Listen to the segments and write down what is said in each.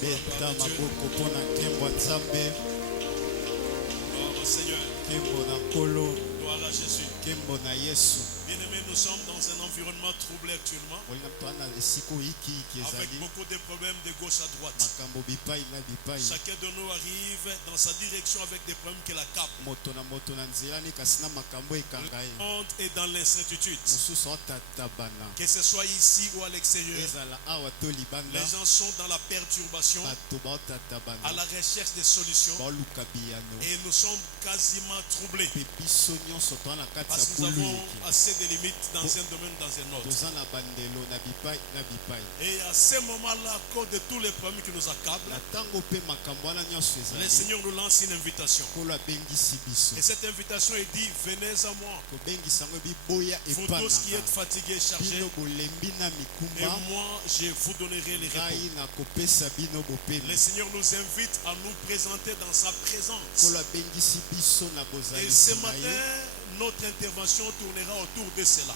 Beta maboko pona kembo nzambe. Gloire au Seigneur. Kembo na kolo. Gloire à Jésus. Kembo na Yesu. Bien-aimés, nous sommes dans un environnement troublé actuellement, avec beaucoup de problèmes de gauche à droite. Chacun de nous arrive dans sa direction avec des problèmes qui l'accablent. Le monde est dans l'incertitude. Que ce soit ici ou à l'extérieur, les gens sont dans la perturbation, à la recherche des solutions, et nous sommes quasiment troublés parce que nous avons assez de limites dans un domaine, dans un autre. Et à ce moment-là, à cause de tous les problèmes qui nous accablent, le Seigneur nous lance une invitation. Et cette invitation est dit: venez à moi, vous tous qui êtes fatigués, chargés, et moi je vous donnerai les repos. Le Seigneur nous invite à nous présenter dans sa présence. Et ce matin, notre intervention tournera autour de cela.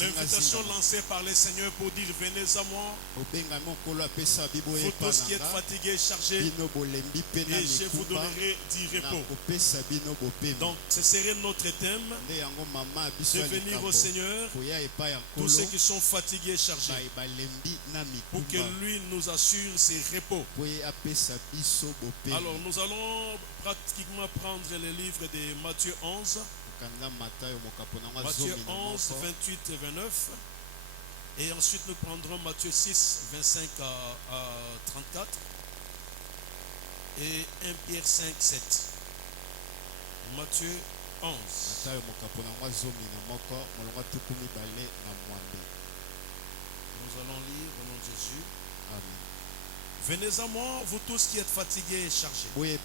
L'invitation lancée par le Seigneur pour dire: venez à moi, vous tous qui êtes fatigués, chargés, et je vous donnerai du repos. Donc ce serait notre thème, de venir au Seigneur, tous ceux qui sont fatigués, chargés, pour que lui nous assure ses repos. Alors nous allons pratiquement prendre le livre de Matthieu 11. Matthieu 11, 28 et 29. Et ensuite nous prendrons Matthieu 6, 25 à 34. Et 1 Pierre 5, 7. Matthieu 11. Nous allons lire au nom de Jésus. Amen. Venez à moi, vous tous qui êtes fatigués et chargés, et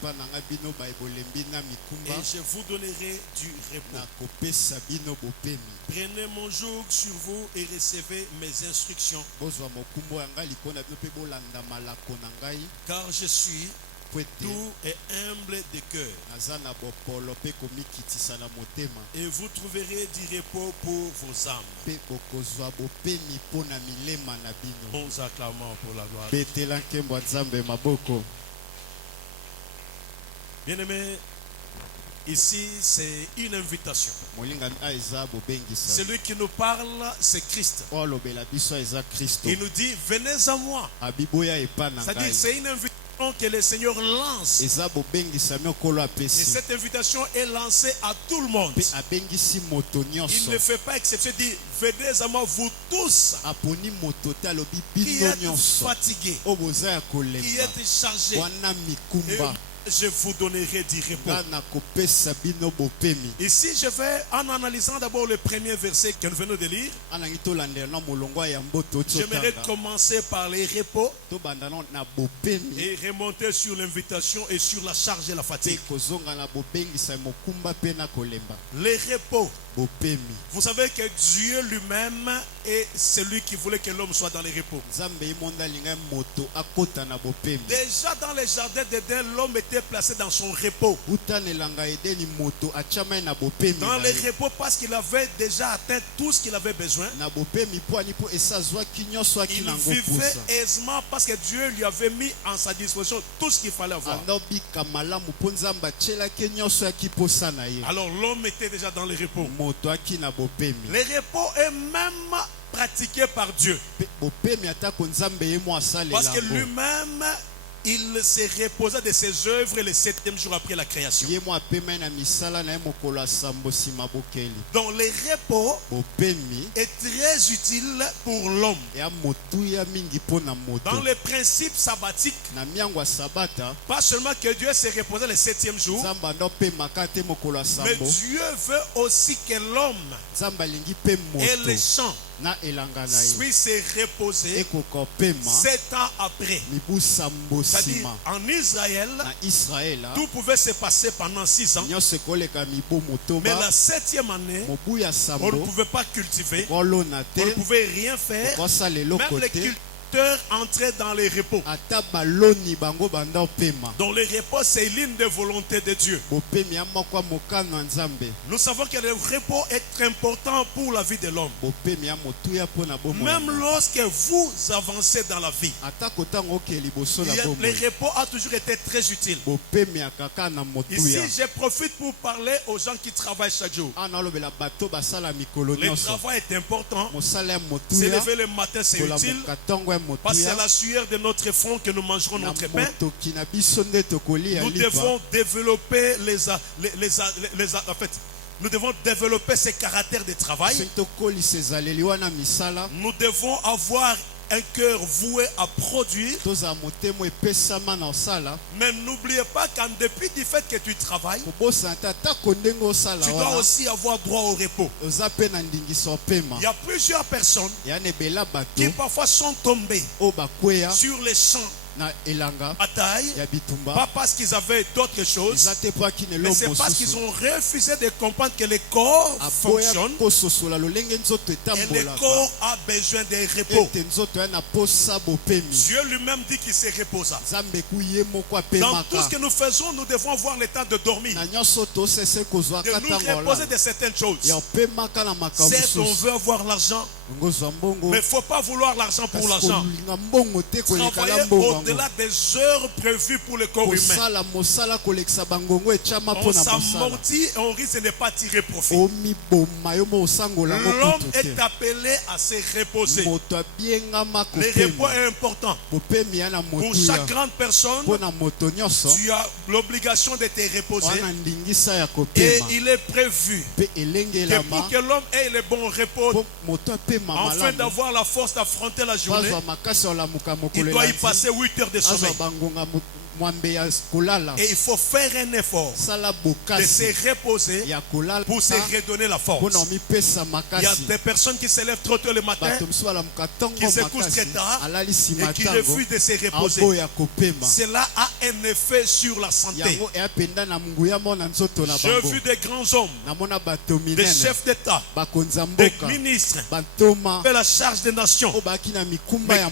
je vous donnerai du repos. Prenez mon joug sur vous et recevez mes instructions, car je suis doux et humble de cœur, et vous trouverez du repos pour vos âmes. Bons acclamants pour la gloire. Bien-aimés, ici c'est une invitation. Celui qui nous parle, c'est Christ. Il nous dit: venez à moi. C'est-à-dire c'est une invitation que le Seigneur lance. Et cette invitation est lancée à tout le monde. Il ne fait pas exception. Il dit: venez à moi, vous tous qui êtes fatigués, qui êtes chargés, et je vous donnerai du repos. Ici, je vais, en analysant d'abord le premier verset que nous venons de lire, j'aimerais commencer par les repos et remonter sur l'invitation et sur la charge et la fatigue. Les repos. Vous savez que Dieu lui-même est celui qui voulait que l'homme soit dans les repos. Déjà dans les jardins d'Éden, l'homme était placé dans son repos. Dans les repos parce qu'il avait déjà atteint tout ce qu'il avait besoin. Il vivait aisément parce que Dieu lui avait mis en sa disposition tout ce qu'il fallait avoir. Alors l'homme était déjà dans les repos. Le repos est même pratiqué par Dieu. Parce que lui-même, il s'est reposé de ses œuvres le 7e jour après la création. Donc le repos est très utile pour l'homme. Dans le principe sabbatique, pas seulement que Dieu s'est reposé le 7e jour, mais Dieu veut aussi que l'homme ait le champ puisse se reposer 7 ans après. C'est-à-dire en Israël, tout pouvait se passer pendant 6 ans. Mais la 7e année, on ne pouvait pas cultiver, on ne pouvait rien faire. Même les cultures docteurs entraient dans les repos. Donc le repos, c'est l'une des volontés de Dieu. Nous savons que le repos est important pour la vie de l'homme. Même lorsque vous avancez dans la vie, le repos a toujours été très utile. Ici, je profite pour parler aux gens qui travaillent chaque jour. Le travail est important. Se lever le matin, c'est utile. Parce que c'est la sueur de notre front que nous mangerons notre pain. Nous devons développer nous devons développer ces caractères de travail. Nous devons avoir un cœur voué à produire. Mais n'oubliez pas qu'en dépit du fait que tu travailles, tu dois aussi avoir droit au repos. Il y a plusieurs personnes qui parfois sont tombées sur les champs bataille, pas parce qu'ils avaient d'autres choses, mais c'est parce qu'ils ont refusé de comprendre que le corps fonctionne et le corps a besoin de repos. Dieu lui-même dit qu'il se reposa. Dans tout ce que nous faisons, nous devons avoir le temps de dormir, de nous reposer de certaines choses. Certes, on veut avoir l'argent, mais il ne faut pas vouloir l'argent pour l'argent. Travailler au-delà des heures prévues pour le corps humain. On s'amortit et on risque de ne pas tirer profit. L'homme est appelé à se reposer. Le repos est important. Pour chaque grande personne, tu as l'obligation de te reposer. Et il est prévu que pour que l'homme ait le bon repos, afin d'avoir la force d'affronter la journée, il doit y passer 8 heures de sommeil. Et il faut faire un effort de se reposer pour se redonner la force. Il y a des personnes qui se lèvent trop tôt le matin, qui se couchent très tard et qui refusent de se reposer. Cela a un effet sur la santé. J'ai vu des grands hommes, des chefs d'État, des ministres, de la charge des nations, mais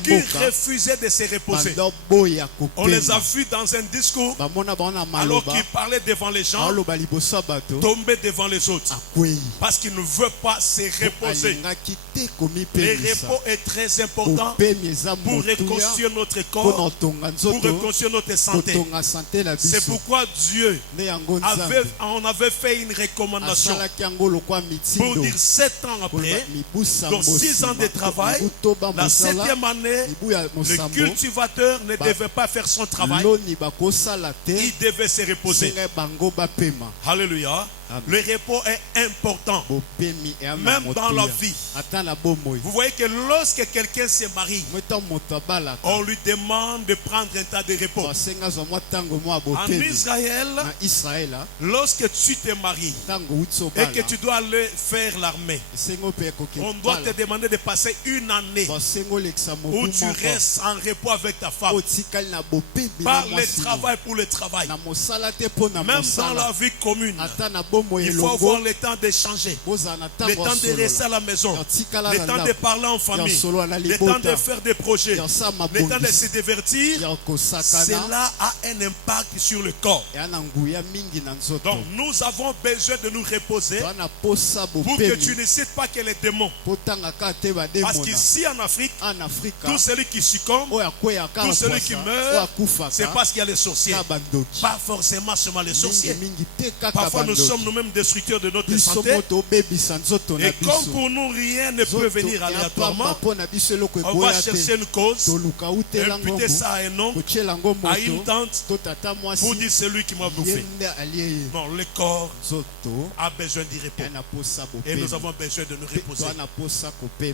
qui refusaient de se reposer. On les a vus dans un discours, alors qu'ils parlaient devant les gens, tomber devant les autres, parce qu'ils ne veulent pas se reposer. Le repos est très important pour reconstruire notre corps, pour reconstruire notre santé. C'est pourquoi Dieu avait fait une recommandation pour dire 7 ans après, donc 6 ans de travail, la 7e année, le cultivateur ne devait pas faire son travail. Il devait se reposer. Alléluia. Le repos est important, même dans la vie. Vous voyez que lorsque quelqu'un se marie, on lui demande de prendre un temps de repos. En Israël, lorsque tu te maries et que tu dois aller faire l'armée, on doit te demander de passer une année où tu restes en repos avec ta femme. Par le travail pour le travail. Même dans la vie commune, il faut avoir le temps d'échanger, le temps de rester à la maison, le temps de parler en famille, le temps de faire des projets, le temps de se divertir. Cela a un impact sur le corps. Donc nous avons besoin de nous reposer pour que tu ne cites pas que les démons. Parce qu'ici en Afrique, tout celui qui succombe, tout celui qui meurt, c'est parce qu'il y a les sorciers. Pas forcément seulement les sorciers. Parfois nous sommes nous-mêmes destructeurs de notre santé. Et comme pour nous rien ne peut venir aléatoirement, on va chercher une cause, imputer ça à un homme, à une tante, pour dire celui qui m'a bouffé. Non, le corps a besoin du repos. Et nous avons besoin de nous reposer.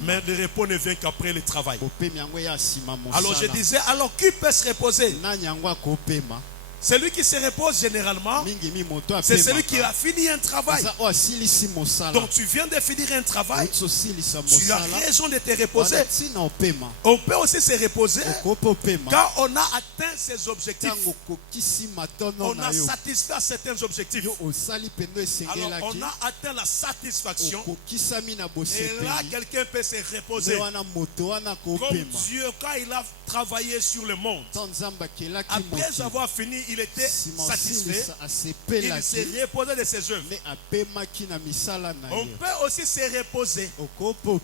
Mais le repos ne vient qu'après le travail. Alors je disais, alors qui peut se reposer? Celui qui se repose généralement, c'est celui qui a fini un travail. Donc tu viens de finir un travail, tu as raison de te reposer. On peut aussi se reposer quand on a atteint ses objectifs. On a satisfait certains objectifs. Alors on a atteint la satisfaction. Et là quelqu'un peut se reposer. Comme Dieu quand il a travaillé sur le monde. Après avoir fini, il était satisfait. Il s'est reposé de ses œuvres. On peut aussi se reposer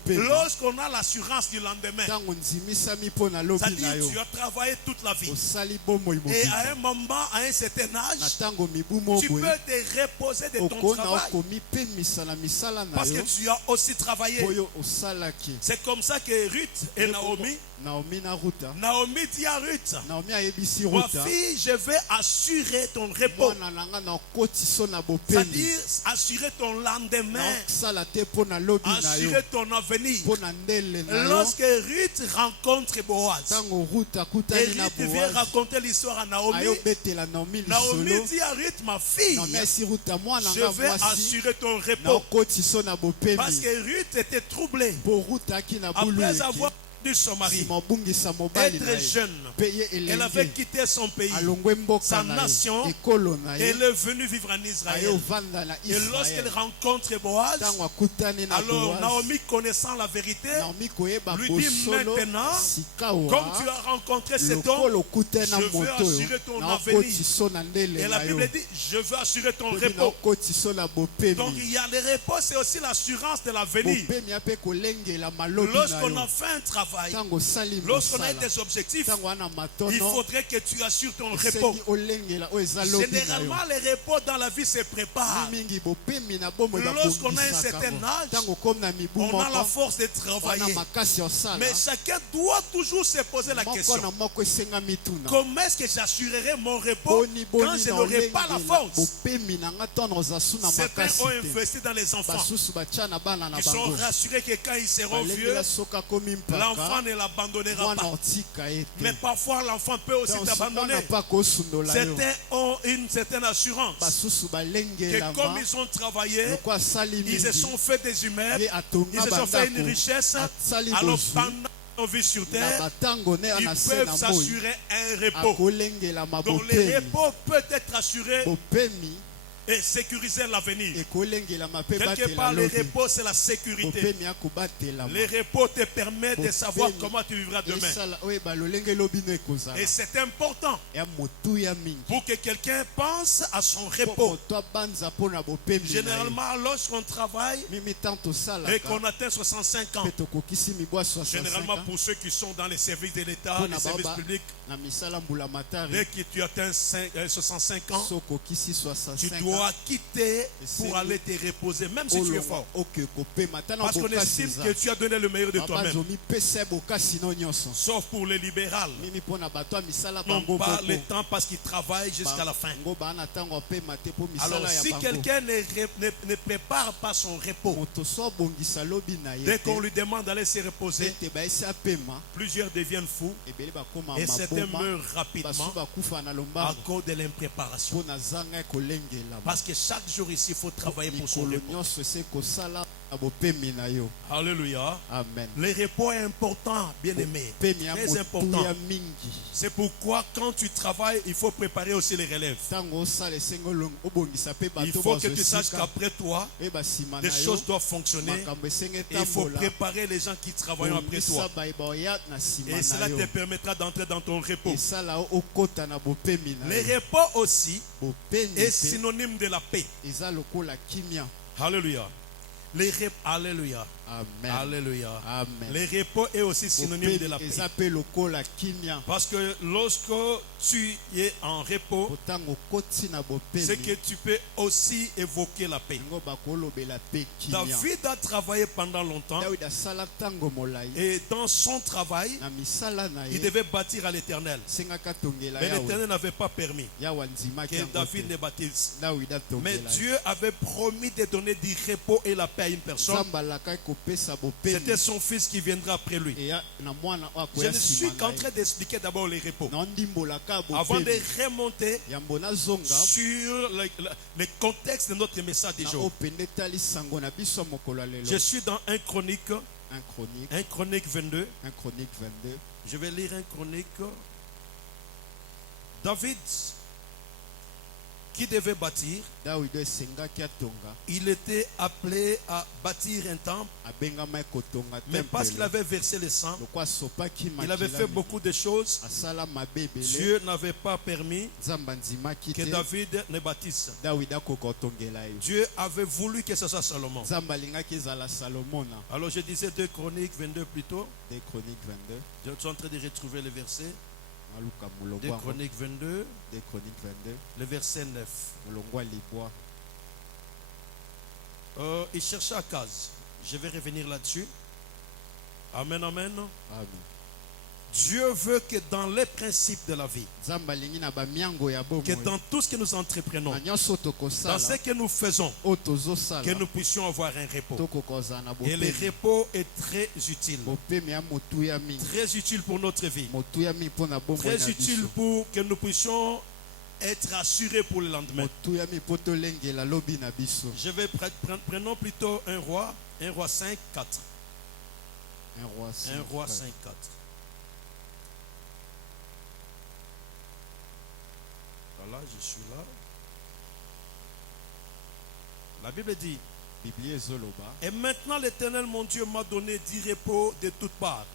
lorsqu'on a l'assurance du lendemain. C'est-à-dire tu as travaillé toute la vie. Et à un moment, à un certain âge, tu peux te reposer de ton travail. Parce que tu as aussi travaillé. C'est comme ça que Ruth et Naomi dit à Ruth, ma fille, je vais assurer ton repos. C'est-à-dire assurer ton lendemain, assurer ton avenir. Lorsque Ruth rencontre Boaz, et Ruth vient raconter l'histoire à Naomi, Naomi dit à Ruth, ma fille, je vais assurer ton repos. Parce que Ruth était troublée après avoir son mari, être jeune, elle avait quitté son pays, sa nation, elle est venue vivre en Israël. Et lorsqu'elle rencontre Boaz, alors Naomi, connaissant la vérité, lui dit maintenant, comme tu as rencontré cet homme, je veux assurer ton avenir. Et la Bible dit, je veux assurer ton repos. Donc il y a le repos, c'est aussi l'assurance de l'avenir. Lorsqu'on a fait un travail, lorsqu'on a des objectifs, il faudrait que tu assures ton repos. Généralement, les repos dans la vie se préparent. Lorsqu'on a un certain âge, on a la force de travailler. Mais chacun doit toujours se poser la question, comment est-ce que j'assurerai mon repos quand je n'aurai pas la force? Certains ont investi dans les enfants. Ils sont rassurés que quand ils seront vieux, l'enfant ne l'abandonnera pas. Mais parfois l'enfant peut aussi t'abandonner. Certains ont une certaine assurance que comme ils ont travaillé, ils se sont fait des immeubles, ils se sont fait une richesse. Alors pendant leur vie sur terre, ils peuvent s'assurer un repos. Donc le repos peut être assuré et sécuriser l'avenir. Quelque part, le repos, c'est la sécurité. Le repos te permet de savoir comment tu vivras demain. Et c'est important pour que quelqu'un pense à son repos. Généralement, lorsqu'on travaille et qu'on atteint 65 ans, généralement pour ceux qui sont dans les services de l'État, les services publics, dès que tu atteins 65 ans, tu dois quitter pour aller te reposer, même si tu es fort. Parce qu'on estime que tu as donné le meilleur de toi-même. Sauf pour les libérales. Non pas le temps parce qu'ils travaillent jusqu'à la fin. Alors si quelqu'un ne prépare pas son repos, dès qu'on lui demande d'aller se reposer, plusieurs deviennent fous et certains meurent rapidement à cause de l'impréparation. Parce que chaque jour ici, il faut travailler pour son repos. Alléluia. Amen. Le repos est important, bien aimé. Très important. C'est pourquoi quand tu travailles, il faut préparer aussi les relèves. Il faut que tu saches qu'après toi, des choses doivent fonctionner. Et il faut préparer les gens qui travaillent après toi. Et cela te permettra d'entrer dans ton repos. Le repos aussi est synonyme de la paix. Alléluia. Alléluia. Amen. Alléluia. Amen. Le repos est aussi synonyme de la paix. Parce que lorsque tu es en repos, c'est que tu peux aussi évoquer la paix. David a travaillé pendant longtemps et dans son travail, il devait bâtir à l'Éternel. Mais l'Éternel n'avait pas permis que David ne bâtisse. Mais Dieu avait promis de donner du repos et la paix à une personne, c'était son fils qui viendra après lui. Je ne suis qu'en train d'expliquer d'abord les repos, avant de remonter sur le contexte de notre message du jour. Je suis dans 1 Chronique 22. Je vais lire 1 Chronique. David, qui devait bâtir, il était appelé à bâtir un temple, mais parce qu'il avait versé le sang, il avait fait beaucoup de choses. Dieu n'avait pas permis que David ne bâtisse. Dieu avait voulu que ce soit Salomon. Alors je disais 2 Chroniques 22 plutôt. Je suis en train de retrouver le verset. 2 Chroniques 22, le verset 9. Il cherchait Akaz. Je vais revenir là-dessus. Amen, amen. Dieu veut que dans les principes de la vie, que dans tout ce que nous entreprenons, dans ce que nous faisons, que nous puissions avoir un repos. Et le repos est très utile. Très utile pour notre vie. Très utile pour que nous puissions être assurés pour le lendemain. Je vais prenons plutôt un roi 5, 4. Un roi 5, 4. Voilà, je suis là. La Bible dit, et maintenant l'Éternel mon Dieu m'a donné du repos de toutes parts.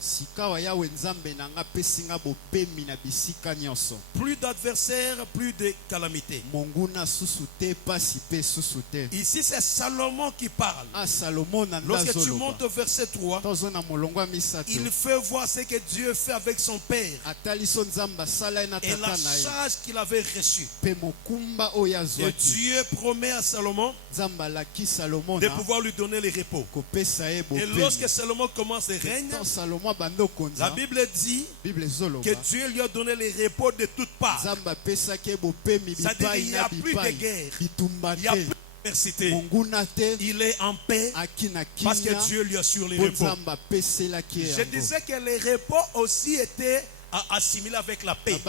Plus d'adversaires, plus de calamités. Ici c'est Salomon qui parle. Lorsque tu montes au verset 3, il fait voir ce que Dieu fait avec son père et la charge qu'il avait reçue. Et Dieu promet à Salomon de pouvoir lui donner le repos. Et lorsque Salomon commence le règne, la Bible dit que Dieu lui a donné le repos de toutes parts. C'est-à-dire qu'il n'y a plus de guerre, il n'y a plus d'adversité. Il est en paix parce que Dieu lui assure le repos. Je disais que le repos aussi était assimilé avec la paix.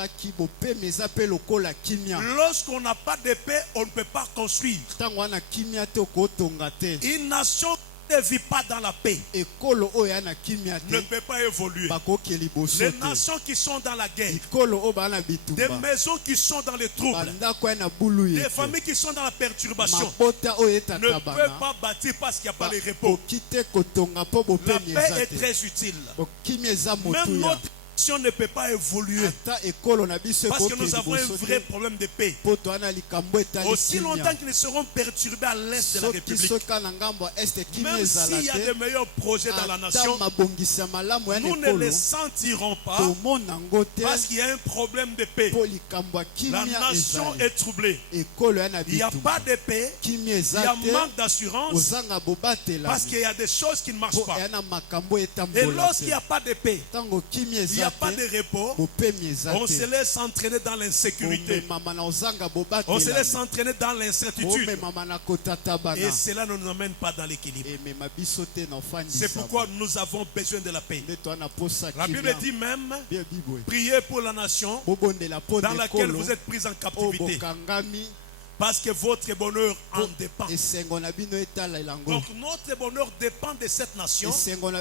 Lorsqu'on n'a pas de paix, on ne peut pas construire. Une nation qui ne vit pas dans la paix ne peut pas évoluer. Les nations qui sont dans la guerre, des maisons qui sont dans les troubles, des familles qui sont dans la perturbation ne peuvent pas bâtir parce qu'il n'y a pas de repos. La paix est très utile. Même notre ne peut pas évoluer parce que nous avons un vrai problème de paix. Aussi longtemps qu'ils seront perturbés à l'est de la République, même s'il y a de meilleurs projets dans la nation, nous ne les sentirons pas parce qu'il y a un problème de paix. La nation est troublée. Il n'y a pas de paix, il y a manque d'assurance parce qu'il y a des choses qui ne marchent pas. Et lorsqu'il n'y a pas de paix, il n'y a pas de repos, on se laisse entraîner dans l'insécurité, on se laisse entraîner dans l'incertitude, et cela ne nous emmène pas dans l'équilibre. C'est pourquoi nous avons besoin de la paix. La Bible dit même, priez pour la nation dans laquelle vous êtes pris en captivité, parce que votre bonheur en dépend. Donc notre bonheur dépend de cette nation. Et nous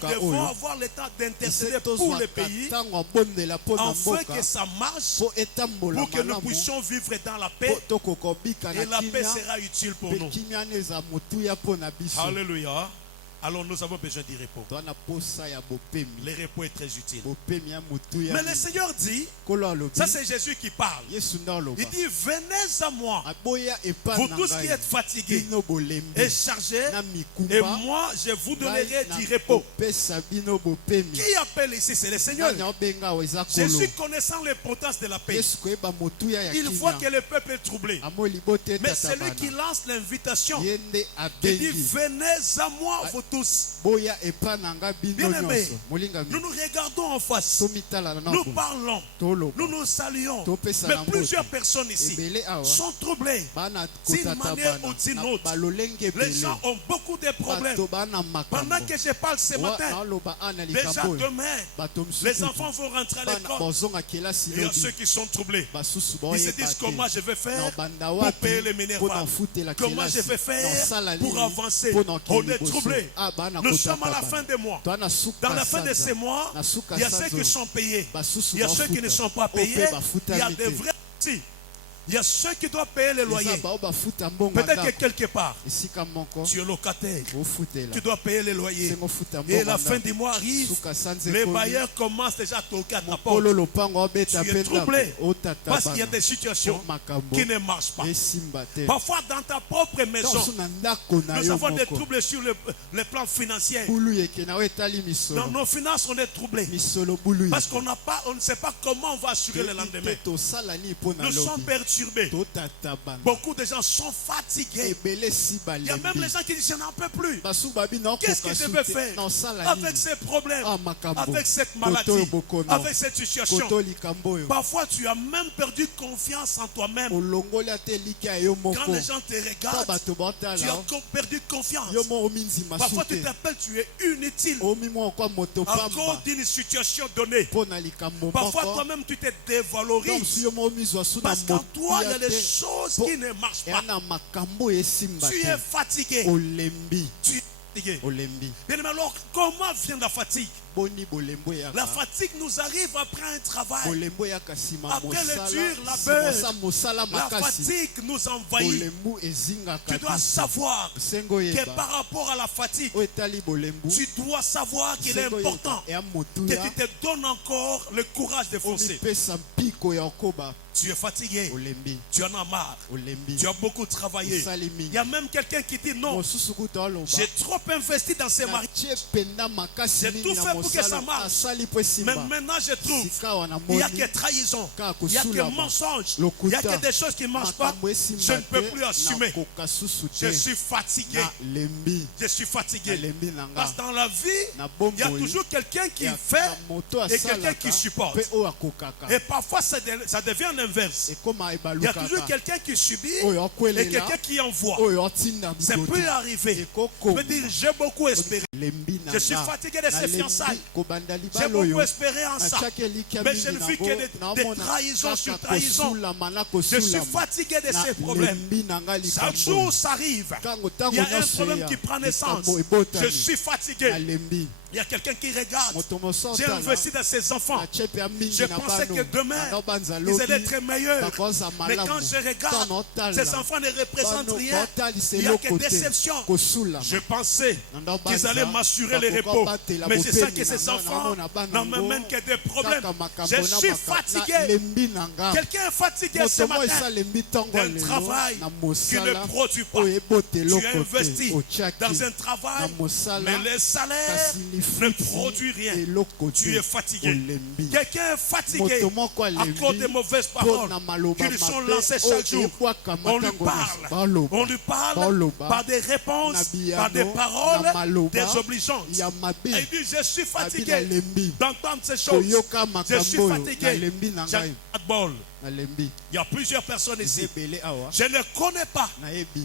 devons avoir le temps d'intercéder pour le pays afin que ça marche, pour que nous puissions vivre dans la paix. Et la paix sera utile pour nous. Alléluia. Alors nous avons besoin du repos. Le repos est très utile. Mais le Seigneur dit, ça c'est Jésus qui parle. Il dit, venez à moi, vous tous qui êtes fatigués et chargés, et moi je vous donnerai du repos. Qui appelle ici? C'est le Seigneur. Jésus, connaissant l'importance de la paix, il voit que le peuple est troublé. Mais c'est lui qui lance l'invitation. Il dit, venez à moi, vous tous tous. Bien Bien-aimés, nous nous regardons en face. Nous parlons. Nous nous saluons. Mais plusieurs personnes ici sont troublées d'une manière ou d'une autre. Les gens ont beaucoup de problèmes. Pendant que je parle ce matin, déjà demain, les enfants vont rentrer à l'école. Il y a ceux qui sont troublés. Ils se disent comment je vais faire pour payer les minervois. Comment je vais faire pour avancer. On est troublés. Nous sommes à la fin des mois. Dans la fin de ces mois, il y a ceux qui sont payés. Il y a ceux qui ne sont pas payés. Il y a des vrais petits. Il y a ceux qui doivent payer les loyers. Peut-être que quelque part, tu es locataire. Tu dois payer les loyers. Et la fin du mois arrive. Les bailleurs commencent déjà à toquer à ta porte. Tu es troublé. Parce qu'il y a des situations qui ne marchent pas. Parfois, dans ta propre maison, nous avons des troubles sur le plan financier. Dans nos finances, on est troublé. Parce qu'on ne sait pas comment on va assurer le lendemain. Nous sommes perturbés. Beaucoup de gens sont fatigués. Il y a même les gens qui disent je n'en peux plus. Qu'est-ce que je vais faire avec ces problèmes, avec cette maladie, avec cette situation? Parfois tu as même perdu confiance en toi-même. Quand les gens te regardent, tu as perdu confiance. Parfois tu t'appelles, tu es inutile à cause d'une situation donnée. Parfois toi-même tu te dévalorises parce qu'en toi il y a des choses qui ne marchent pas. Tu es fatigué. Tu es fatigué. Bien, mais alors, comment vient la fatigue? La fatigue nous arrive après un travail. Après le dur labeur, la fatigue nous envahit. Tu dois savoir que par rapport à la fatigue, tu dois savoir qu'il est important que tu te donnes encore le courage de foncer. Tu es fatigué, tu en as marre, tu as beaucoup travaillé. Il y a même quelqu'un qui dit non, j'ai trop investi dans ces mariages, j'ai tout fait pour que ça marche. Mais maintenant je trouve il n'y a que trahison, il n'y a que mensonge, il n'y a que des choses qui ne marchent pas. Je ne peux plus assumer. Je suis fatigué. Je suis fatigué. Parce que dans la vie, il y a toujours quelqu'un qui fait et quelqu'un qui supporte. Et parfois ça devient un inverse. Il y a toujours quelqu'un qui subit et quelqu'un qui envoie. Ça peut arriver. Je veux dire, j'ai beaucoup espéré. Je suis fatigué de ces fiançailles. J'ai beaucoup espéré en ça. Mais je ne vis que des trahisons sur trahisons. Je suis fatigué de ces problèmes. Chaque jour, ça arrive. Il y a un problème qui prend naissance. Je suis fatigué. Il y a quelqu'un qui regarde. J'ai investi dans ses enfants. Je pensais que demain, ils allaient être meilleurs. Mais quand je regarde, ces enfants ne représentent rien. Il n'y a que déception. Je pensais qu'ils allaient m'assurer le repos. Mais c'est ça que ces enfants n'en m'amènent que des problèmes. Je suis fatigué. Quelqu'un est fatigué ce matin d'un travail qui ne produit pas. Tu as investi dans un travail, mais les salaires ne produit rien. Tu es fatigué. Quelqu'un est fatigué à cause des mauvaises paroles qui lui sont lancées chaque jour. On lui parle par des réponses, par des paroles désobligeantes. Et il dit je suis fatigué d'entendre ces choses. Je suis fatigué. J'ai pas de bol. Il y a plusieurs personnes ici. Je ne connais pas,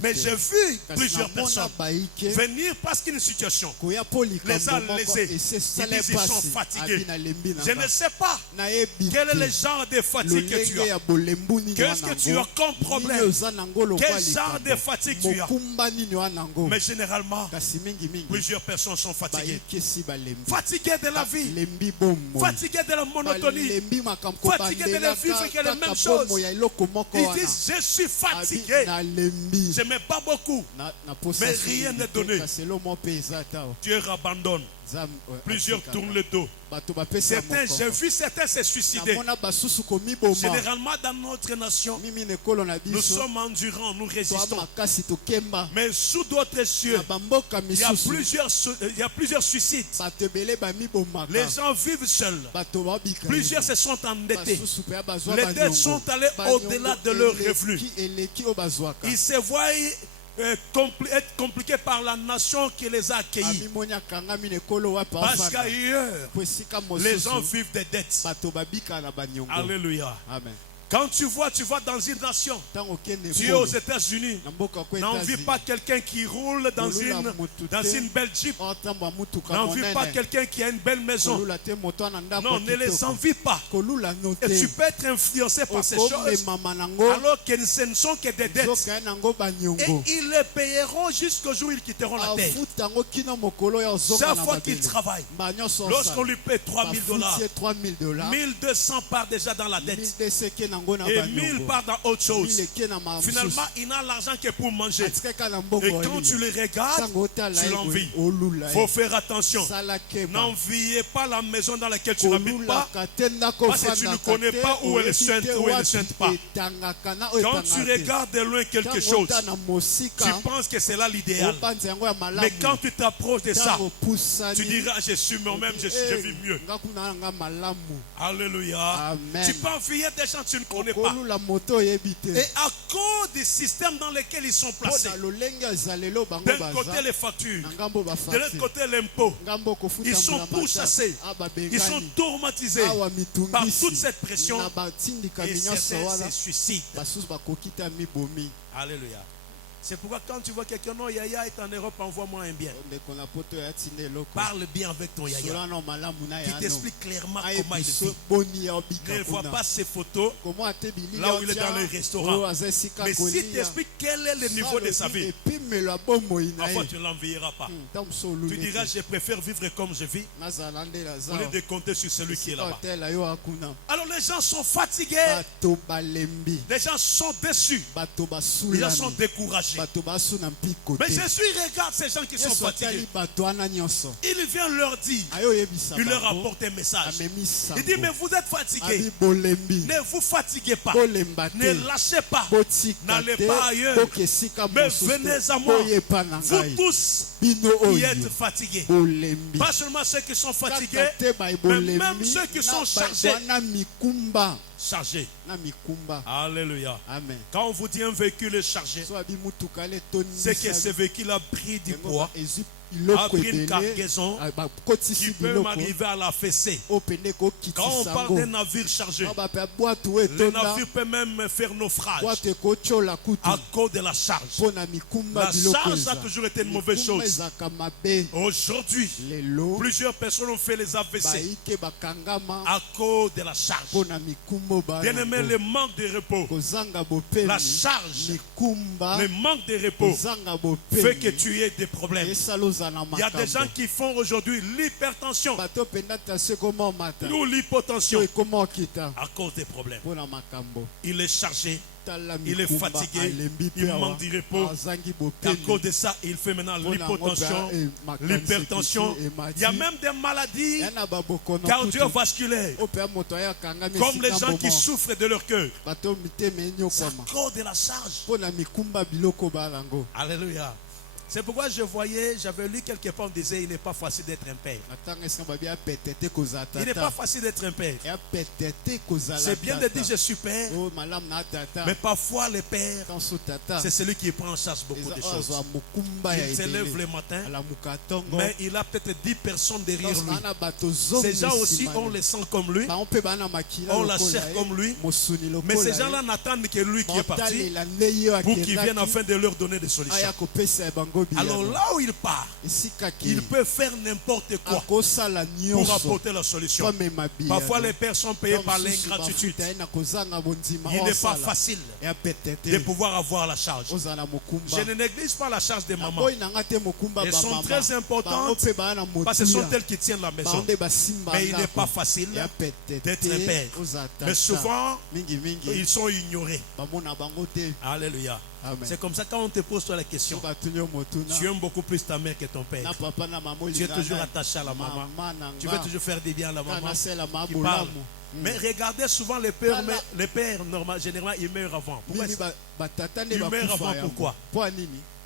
mais j'ai vu plusieurs personnes venir parce qu'il y a une situation. Les a laissés. Ils disent qu'ils sont fatigués. Je ne sais pas quel est le genre de fatigue que tu as. Qu'est-ce que tu as comme problème? Quel genre de fatigue tu as? Mais généralement, plusieurs personnes sont fatiguées. Fatiguées de la vie. Fatiguées de la monotonie. Fatiguées de la vie que les mêmes choses. Ils disent je suis fatigué. Je m'aime pas beaucoup, mais rien n'est donné. Dieu abandonne. Plusieurs tournent le dos. Certains, j'ai vu certains se suicider. Généralement dans notre nation, nous sommes endurants, nous résistons. Mais sous d'autres cieux, il y a plusieurs suicides. Les gens vivent seuls. Plusieurs se sont endettés. Les dettes sont allées au-delà de leurs revenus. Ils se voient être compliqué par la nation qui les a accueillis. Parce qu'ailleurs, les gens vivent des dettes. Alléluia. Amen. Quand tu vas dans une nation, tu es aux États-Unis, n'envie pas quelqu'un qui roule dans une belle Jeep, n'envie pas quelqu'un qui a une belle maison. Non, ne les envie pas. Et tu peux être influencé par ces choses, alors que ce ne sont que des dettes. Et ils les payeront jusqu'au jour où ils quitteront la terre. Chaque fois qu'ils travaillent, lorsqu'on lui paie $3,000, 1,200 part déjà dans la dette. Et 1000 part dans autre chose. Finalement, il n'a l'argent que pour manger. Et quand tu les regardes, tu l'envies. Il faut faire attention. N'enviez pas la maison dans laquelle tu n'habites pas, parce que tu ne connais pas où elle est sainte ou elle ne sainte pas. Quand tu regardes de loin quelque chose, tu penses que c'est là l'idéal. Mais quand tu t'approches de ça, tu diras, je suis moi-même, je vis mieux. Alléluia. Tu peux envier des gens que tu ne connais pas. Et à cause des systèmes dans lesquels ils sont placés, d'un côté les factures, de l'autre côté l'impôt, ils sont pourchassés, ils sont traumatisés par toute cette pression, et certains se suicident. Alléluia. C'est pourquoi quand tu vois quelqu'un, non, Yaya est en Europe, envoie-moi un bien. Parle bien avec ton Yaya. Qui t'explique clairement comment il vit. Ne vois pas ses photos là où il est dans le restaurant. Mais si tu expliques quel est le niveau de sa vie, parfois tu ne l'envieras pas. Tu diras, je préfère vivre comme je vis au lieu de compter sur celui qui est là-bas. Alors les gens sont fatigués. Les gens sont déçus. Les gens sont découragés. Mais Jésus regarde ces gens qui sont fatigués. Il vient leur dire, il leur apporte un message. Il dit, mais vous êtes fatigués. Ne vous fatiguez pas. Ne lâchez pas. N'allez pas ailleurs. Mais venez à moi. Vous tous qui êtes fatigués. Pas seulement ceux qui sont fatigués, mais même ceux qui sont chargés. Chargé. Alléluia. Amen. Quand on vous dit un véhicule est chargé, c'est que ce véhicule a pris du poids, a pris une cargaison qui peut m'arriver à la fessée. Quand on parle d'un navire chargé, le navire peut même faire naufrage à cause de la charge. La charge a toujours été une mauvaise chose. Aujourd'hui, plusieurs personnes ont fait les AVC à cause de la charge. Bien aimé, le manque de repos, la charge, le manque de repos fait que tu aies des problèmes. Il y a des gens qui font aujourd'hui l'hypertension ou l'hypotension à cause des problèmes. Il est chargé, il est fatigué, il manque de repos. Et à cause de ça, il fait maintenant l'hypotension, l'hypertension. Il y a même des maladies cardiovasculaires, comme les gens qui souffrent de leur cœur. C'est à cause de la charge. Alléluia. C'est pourquoi j'avais lu quelque part, on disait, il n'est pas facile d'être un père. Il n'est pas facile d'être un père. C'est bien de dire je suis père, mais parfois le père, c'est celui qui prend en charge beaucoup de choses. Il s'élève le matin, mais il a peut-être 10 personnes derrière lui. Ces gens aussi, on les sent comme lui, on la cherche comme lui, mais ces gens-là n'attendent que lui qui est parti pour qu'il vienne afin de leur donner des solutions. Alors là où il part, il peut faire n'importe quoi pour apporter la solution. Parfois les pères sont payés par l'ingratitude. Il n'est pas facile de pouvoir avoir la charge. Je ne néglige pas la charge des mamans. Elles sont très importantes parce que ce sont elles qui tiennent la maison. Mais il n'est pas facile d'être un père. Mais souvent, ils sont ignorés. Alléluia. C'est comme ça quand on te pose toi la question, tu aimes beaucoup plus ta mère que ton père. Tu es toujours attaché à la maman. Tu veux toujours faire des biens à la maman qui parle. Mais regardez souvent les pères, généralement ils meurent avant. Pourquoi ils meurent avant? Pourquoi?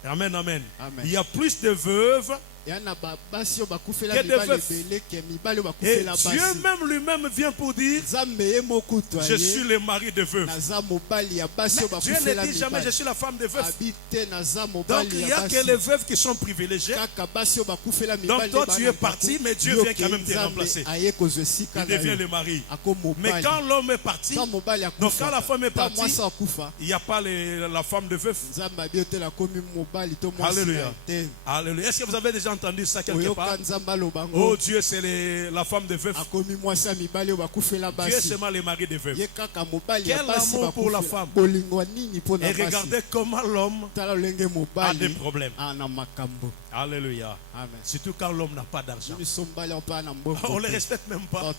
Amen, amen. Il y a plus de veuves Et Dieu même lui-même vient pour dire, je suis le mari de veuve. Mais Dieu ne dit jamais, je suis la femme de veuve. Donc il n'y a que les veuves qui sont privilégiées. Donc toi tu es parti, mais Dieu vient quand même te remplacer. Il devient le mari. Mais quand l'homme est parti, donc quand la femme est partie, il n'y a pas la femme de veuve. Alléluia. Alléluia. Est-ce que vous avez déjà entendu ça quelque part? Oh Dieu, c'est la femme de veuve. Dieu est seulement le mari de veuve. Quel amour pour la femme. Et regardez comment l'homme a des problèmes. Alléluia. Surtout quand l'homme n'a pas d'argent. On ne le respecte même pas.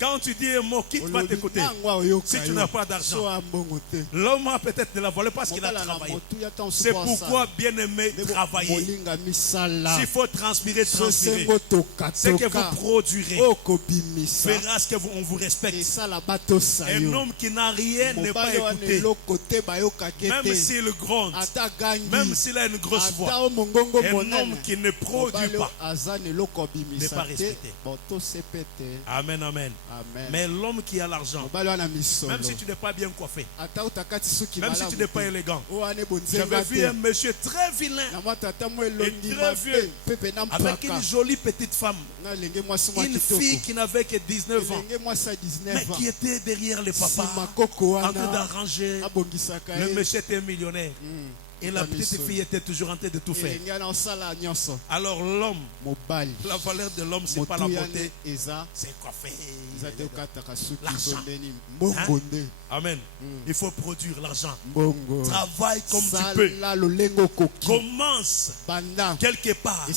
Quand tu dis un mot, qui va t'écouter si tu n'as pas d'argent? L'homme a peut-être de la volée parce qu'il a travaillé. C'est pourquoi, bien aimé, travailler. S'il faut transpirer, transpirer. Ce que vous produirez fera ce qu'on vous respecte. Un homme qui n'a rien n'est pas écouté. Même s'il gronde, même s'il a une grosse voix, un homme qui ne produit pas n'est pas respecté. Amen, amen. Mais l'homme qui a l'argent, même si tu n'es pas bien coiffé, même si tu n'es pas élégant, j'avais vu un monsieur très vilain et très vieux avec une jolie petite femme, une fille qui n'avait que 19 ans, mais qui était derrière le papa en train d'arranger. Le monsieur était millionnaire. Et la petite fille était toujours en train de tout faire. Alors l'homme, la valeur de l'homme, ce n'est pas la beauté, c'est coiffé, l'argent. Hein? Amen. Il faut produire l'argent. Travaille comme tu peux. Commence quelque part.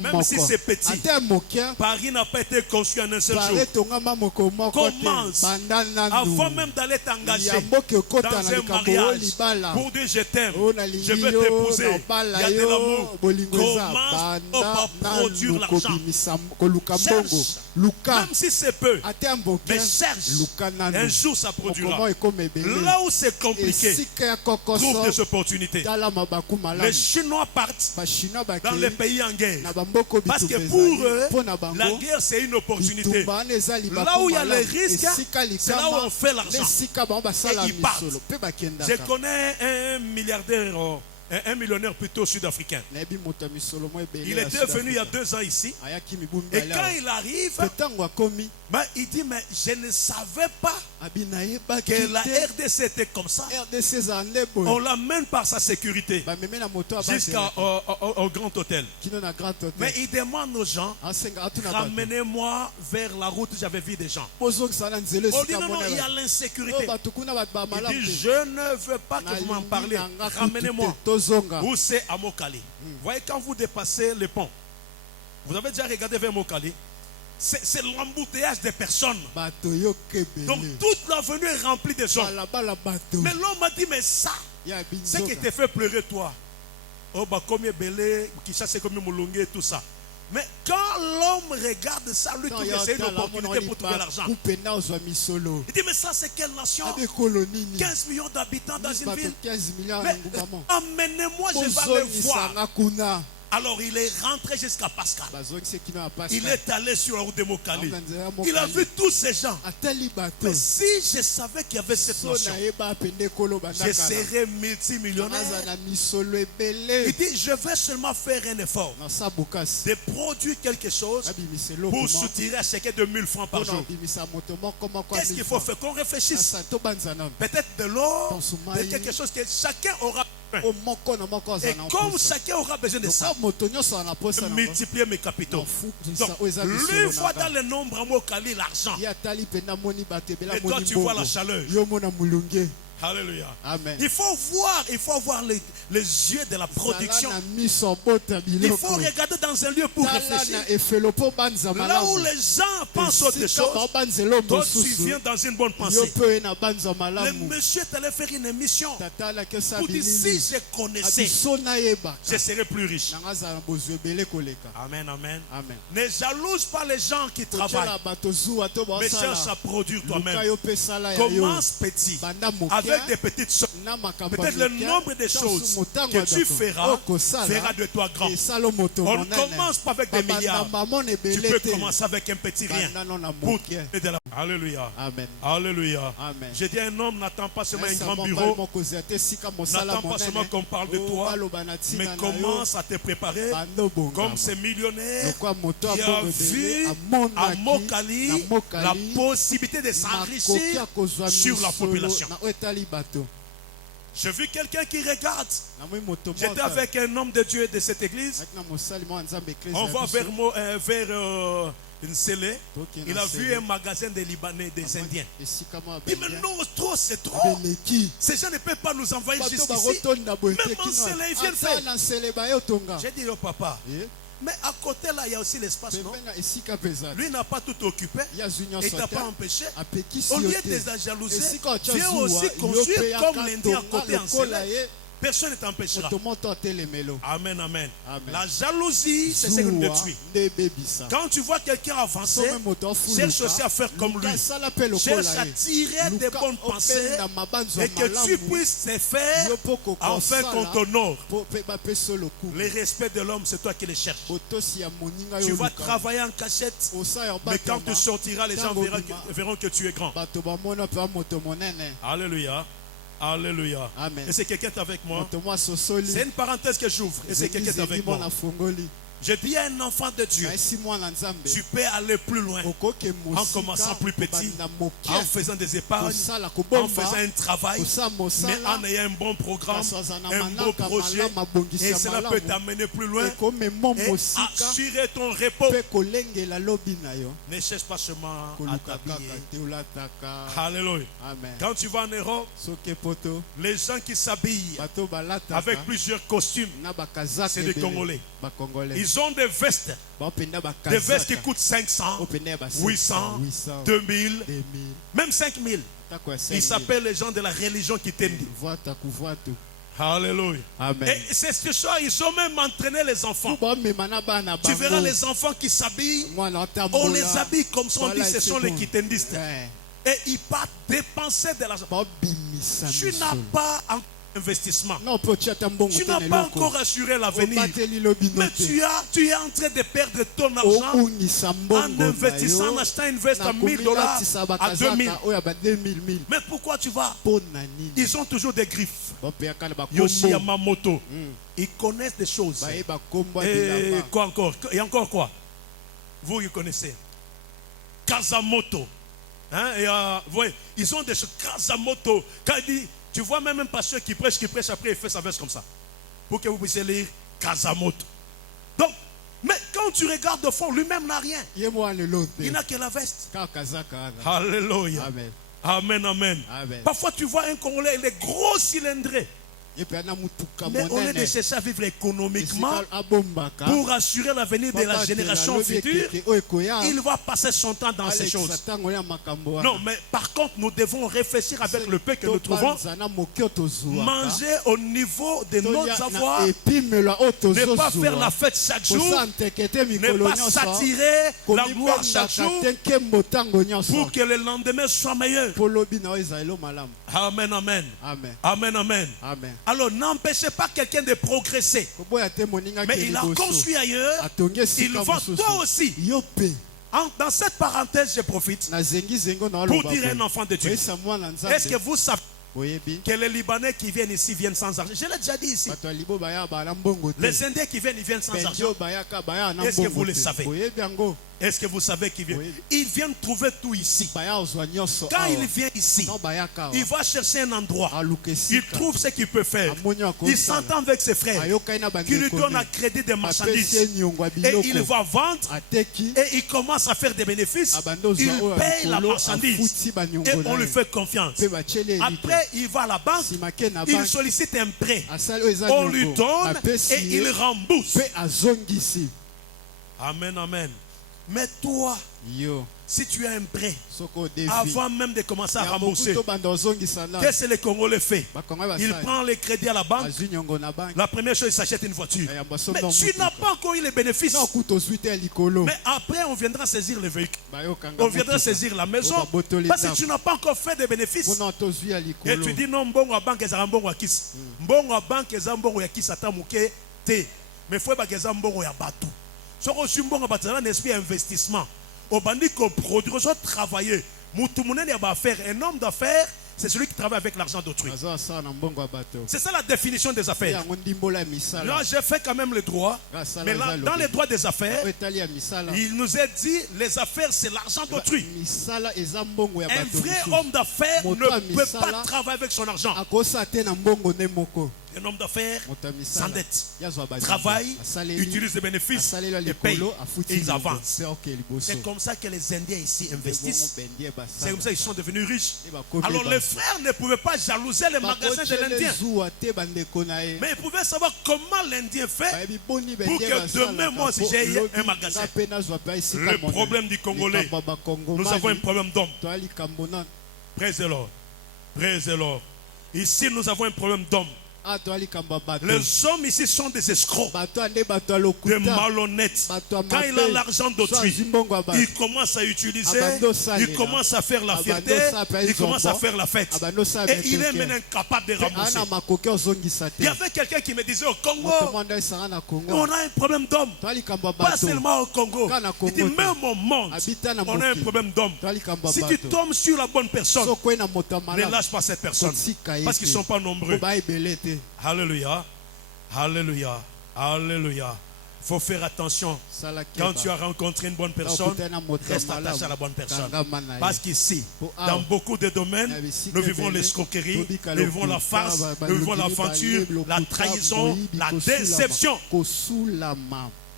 Même si c'est petit. Paris n'a pas été conçu en un seul jour. Commence avant même d'aller t'engager dans un mariage pour dire je t'aime, je veux t'épouser. Il y a de l'amour. Commence à produire l'argent. Cherche. Même si c'est peu, mais cherche. Un jour ça produira. Là où c'est compliqué, trouve des opportunités. Les Chinois partent dans les pays en guerre. Parce que pour eux, la guerre c'est une opportunité. Là où il y a les risques, c'est là où on fait l'argent. Et ils partent. Je connais un milliardaire, un millionnaire plutôt sud-africain. Il était venu il y a 2 ans ici. Et quand il arrive, il dit, mais je ne savais pas que la RDC était comme ça. On l'amène par sa sécurité jusqu'au grand hôtel. Mais il demande aux gens, ramenez-moi vers la route où j'avais vu des gens. On dit non, il y a l'insécurité. Il dit, je ne veux pas que vous m'en parlez. Ramenez-moi. Où c'est à Mokali. Voyez, quand vous dépassez le pont, vous avez déjà regardé vers Mokali, c'est l'embouteillage des personnes. Donc toute l'avenue est remplie de gens. Mais l'homme m'a dit, mais ça, ce qui te fait pleurer toi. Oh, bah, comme belé, qui chasse comme moulongé, tout ça. Mais quand l'homme regarde ça, lui trouve que c'est une opportunité pour trouver l'argent. Il dit, mais ça c'est quelle nation? 15 millions d'habitants dans une ville. Mais emmenez-moi, je vais le voir. Alors il est rentré jusqu'à Pascal. Il est allé sur la route de Mokali. Il a vu tous ces gens. Mais si je savais qu'il y avait cette notion, je serais multimillionnaire. Il dit, je vais seulement faire un effort de produire quelque chose pour soutirer à chacun de 1000 francs par jour. Qu'est-ce qu'il faut faire? Qu'on réfléchisse. Peut-être de l'or, peut-être quelque chose que chacun aura. Et comme chacun aura besoin de ça, multiplier mes capitaux. Donc, lui voit dans le nombre à Mokali l'argent. Et toi, tu vois la chaleur. Alléluia. Amen. Il faut voir les yeux de la production. Il faut regarder dans un lieu pour réfléchir. Là où les gens pensent autre chose, toi tu viens dans une bonne pensée. Le monsieur est allé faire une émission pour dire, si je connaissais, je serais plus riche. Amen, amen. Ne jalouse pas les gens qui travaillent, mais cherche à produire toi-même. Commence petit, avec avec des petites choses. Peut-être le nombre de choses que tu feras fera de toi grand. On ne commence pas avec des milliards. Tu peux commencer avec un petit rien. Alléluia. Amen. Alléluia. Amen. Je dis, un homme n'attend pas seulement un grand bureau, n'attend pas seulement qu'on parle de toi, mais commence à te préparer comme ce millionnaire qui a vu à Mokali la possibilité de s'enrichir sur la population. J'ai vu quelqu'un qui regarde. J'étais avec un homme de Dieu de cette église. On va vers une scellée. Il a vu un magasin des Libanais, des Indiens. Il dit, mais non, trop, c'est trop. Ces gens ne peuvent pas nous envoyer jusqu'ici. Même en scellé, ils viennent faire. J'ai dit au papa, mais à côté là, il y a aussi l'espace, non? Lui n'a pas tout occupé. Il ne t'a pas empêché. Au lieu de la jalousie, viens aussi construire comme l'Indien à côté en scellé. Personne ne t'empêchera. Amen, amen. La jalousie, c'est ce qui nous détruit. Quand tu vois quelqu'un avancer, cherche aussi à faire comme lui. Cherche à tirer des bonnes pensées et que tu puisses te faire afin qu'on t'honore. Le respect de l'homme, c'est toi qui le cherches. Tu vas travailler en cachette, mais quand tu sortiras, les gens verront que tu es grand. Alléluia. Alléluia. Amen. Et c'est quelqu'un avec moi. C'est une parenthèse que j'ouvre. Et c'est quelqu'un avec moi. Je dis à un enfant de Dieu, tu peux aller plus loin en commençant plus petit, en faisant des épargnes, en faisant un travail, mais en ayant un bon programme, un beau projet, et cela peut t'amener plus loin et assurer ton repos. Ne cherche pas seulement à t'habiller. Alléluia. Quand tu vas en Europe, les gens qui s'habillent avec plusieurs costumes, c'est des Congolais. Ils ont des vestes qui coûtent 500, 800, 2000, même 5000. Ils s'appellent les gens de la religion qui t'aiment. Alléluia. Et c'est ce soir, ils ont même entraîné les enfants. Tu verras les enfants qui s'habillent. On les habille comme ça, on dit ce sont les kitendistes. Et ils partent dépenser de l'argent. Tu n'as pas encore investissement. Tu n'as pas encore assuré l'avenir. Mais tu es en train de perdre ton argent en investissant, en achetant une veste à $1000 à 2000. Mais pourquoi tu vas? Ils ont toujours des griffes. Yoshi Yamamoto. Ils connaissent des choses. Et quoi encore? Et encore quoi? Vous connaissez Kazamoto. Hein? Et, voyez, ils ont des choses. Kazamoto. Quand il dit, tu vois même un pasteur qui prêche, après il fait sa veste comme ça. Pour que vous puissiez lire Kazamoto. Donc, mais quand tu regardes au fond, lui-même n'a rien. Il n'a que la veste. Alléluia. Amen. Amen, amen. Parfois tu vois un Congolais, il est gros cylindré. Mais on est de chercher à vivre économiquement pour assurer l'avenir de la génération future. Il va passer son temps dans ces choses. Non, mais par contre, nous devons réfléchir avec le peu que nous trouvons. Manger au niveau de nos avoirs. Ne pas faire la fête chaque jour. Ne pas s'attirer la gloire chaque jour pour que le lendemain soit meilleur. Amen, amen. Amen, amen. Alors n'empêchez pas quelqu'un de progresser. Mais il a construit ailleurs. Il va toi aussi. Dans cette parenthèse, je profite pour dire à un enfant de Dieu. Est-ce que vous savez que les Libanais qui viennent ici viennent sans argent? Je l'ai déjà dit ici. Les Indiens qui viennent, ils viennent sans argent. Est-ce que vous le savez? Est-ce que vous savez qu'ils viennent? Ils viennent trouver tout ici. Quand il vient ici, il va chercher un endroit. Il trouve ce qu'il peut faire. Il s'entend avec ses frères qui lui donnent à crédit des marchandises. Et il va vendre et il commence à faire des bénéfices. Il paye la marchandise et on lui fait confiance. Après, il va à la banque, il sollicite un prêt. On lui donne et il rembourse. Amen, amen. Mais toi, si tu as un prêt, avant même de commencer à rembourser, qu'est-ce que les Congolais font? Ils prennent les crédits à la banque. La première chose, ils s'achètent une voiture. Mais tu n'as pas encore eu les bénéfices. Mais après, on viendra saisir le véhicule. On viendra saisir la maison. Parce que tu n'as pas encore fait des bénéfices. Et tu dis non, bon à banque, c'est un bon à kiss. Bon à banque, c'est un bon à kiss. Attends, mouké, té. Mais il faut que c'est un bon à bateau. Si on a un bon à bateau, un esprit d'investissement. Au bandit qu'on produit, on travailler. Un homme d'affaires, c'est celui qui travaille avec l'argent d'autrui. C'est ça la définition des affaires. Là, j'ai fait quand même le droit. Mais là, dans les droits des affaires, il nous a dit les affaires, c'est l'argent d'autrui. Un vrai homme d'affaires ne peut pas travailler avec son argent. Un homme d'affaires s'endette, travaille, utilise les bénéfices et paye et ils avancent. C'est comme ça que les Indiens ici investissent. C'est comme ça qu'ils sont devenus riches. Alors les frères ne pouvaient pas jalouser les magasins de l'Indien. Mais ils pouvaient savoir comment l'Indien fait pour que demain, moi aussi, j'ai un magasin. Le problème du Congolais, nous avons un problème d'homme. Praise the Lord. Praise the Lord. Ici, nous avons un problème d'homme. Les hommes ici sont des escrocs, des malhonnêtes. Quand il a l'argent d'autrui, il commence à utiliser, il commence à faire la fierté, il commence à faire la fête. Et il est maintenant incapable de rembourser. Il y avait quelqu'un qui me disait au Congo, on a un problème d'homme. Pas seulement au Congo. Il dit même au monde, on a un problème d'homme. Si tu tombes sur la bonne personne, ne lâche pas cette personne. Parce qu'ils ne sont pas nombreux. Alléluia, alléluia, alléluia. Il faut faire attention. Quand tu as rencontré une bonne personne, reste attaché à la bonne personne. Parce qu'ici, dans beaucoup de domaines, nous vivons l'escroquerie, nous vivons la farce, nous vivons l'aventure, la trahison, la déception.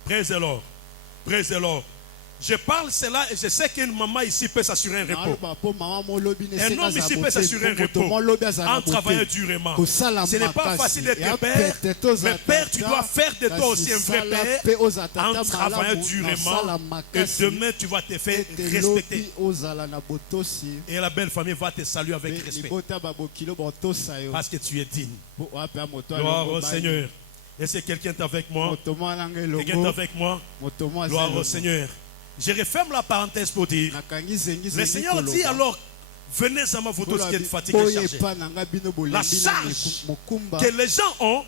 Praise the Lord. Praise the Lord. Je parle cela et je sais qu'une maman ici peut s'assurer un repos. Un homme ici peut s'assurer un repos en travaillant durement. Ce n'est pas facile d'être père, mais père, tu dois faire de toi aussi un vrai père en travaillant durement. Et demain, tu vas te faire respecter. Et la belle famille va te saluer avec respect. Parce que tu es digne. Gloire au Seigneur. Est-ce que quelqu'un est avec moi? Quelqu'un est avec moi? Gloire au Seigneur. Je referme la parenthèse pour dire, le Seigneur dit alors, venez à moi vous tous qui êtes fatigués et chargés. La charge que les gens ont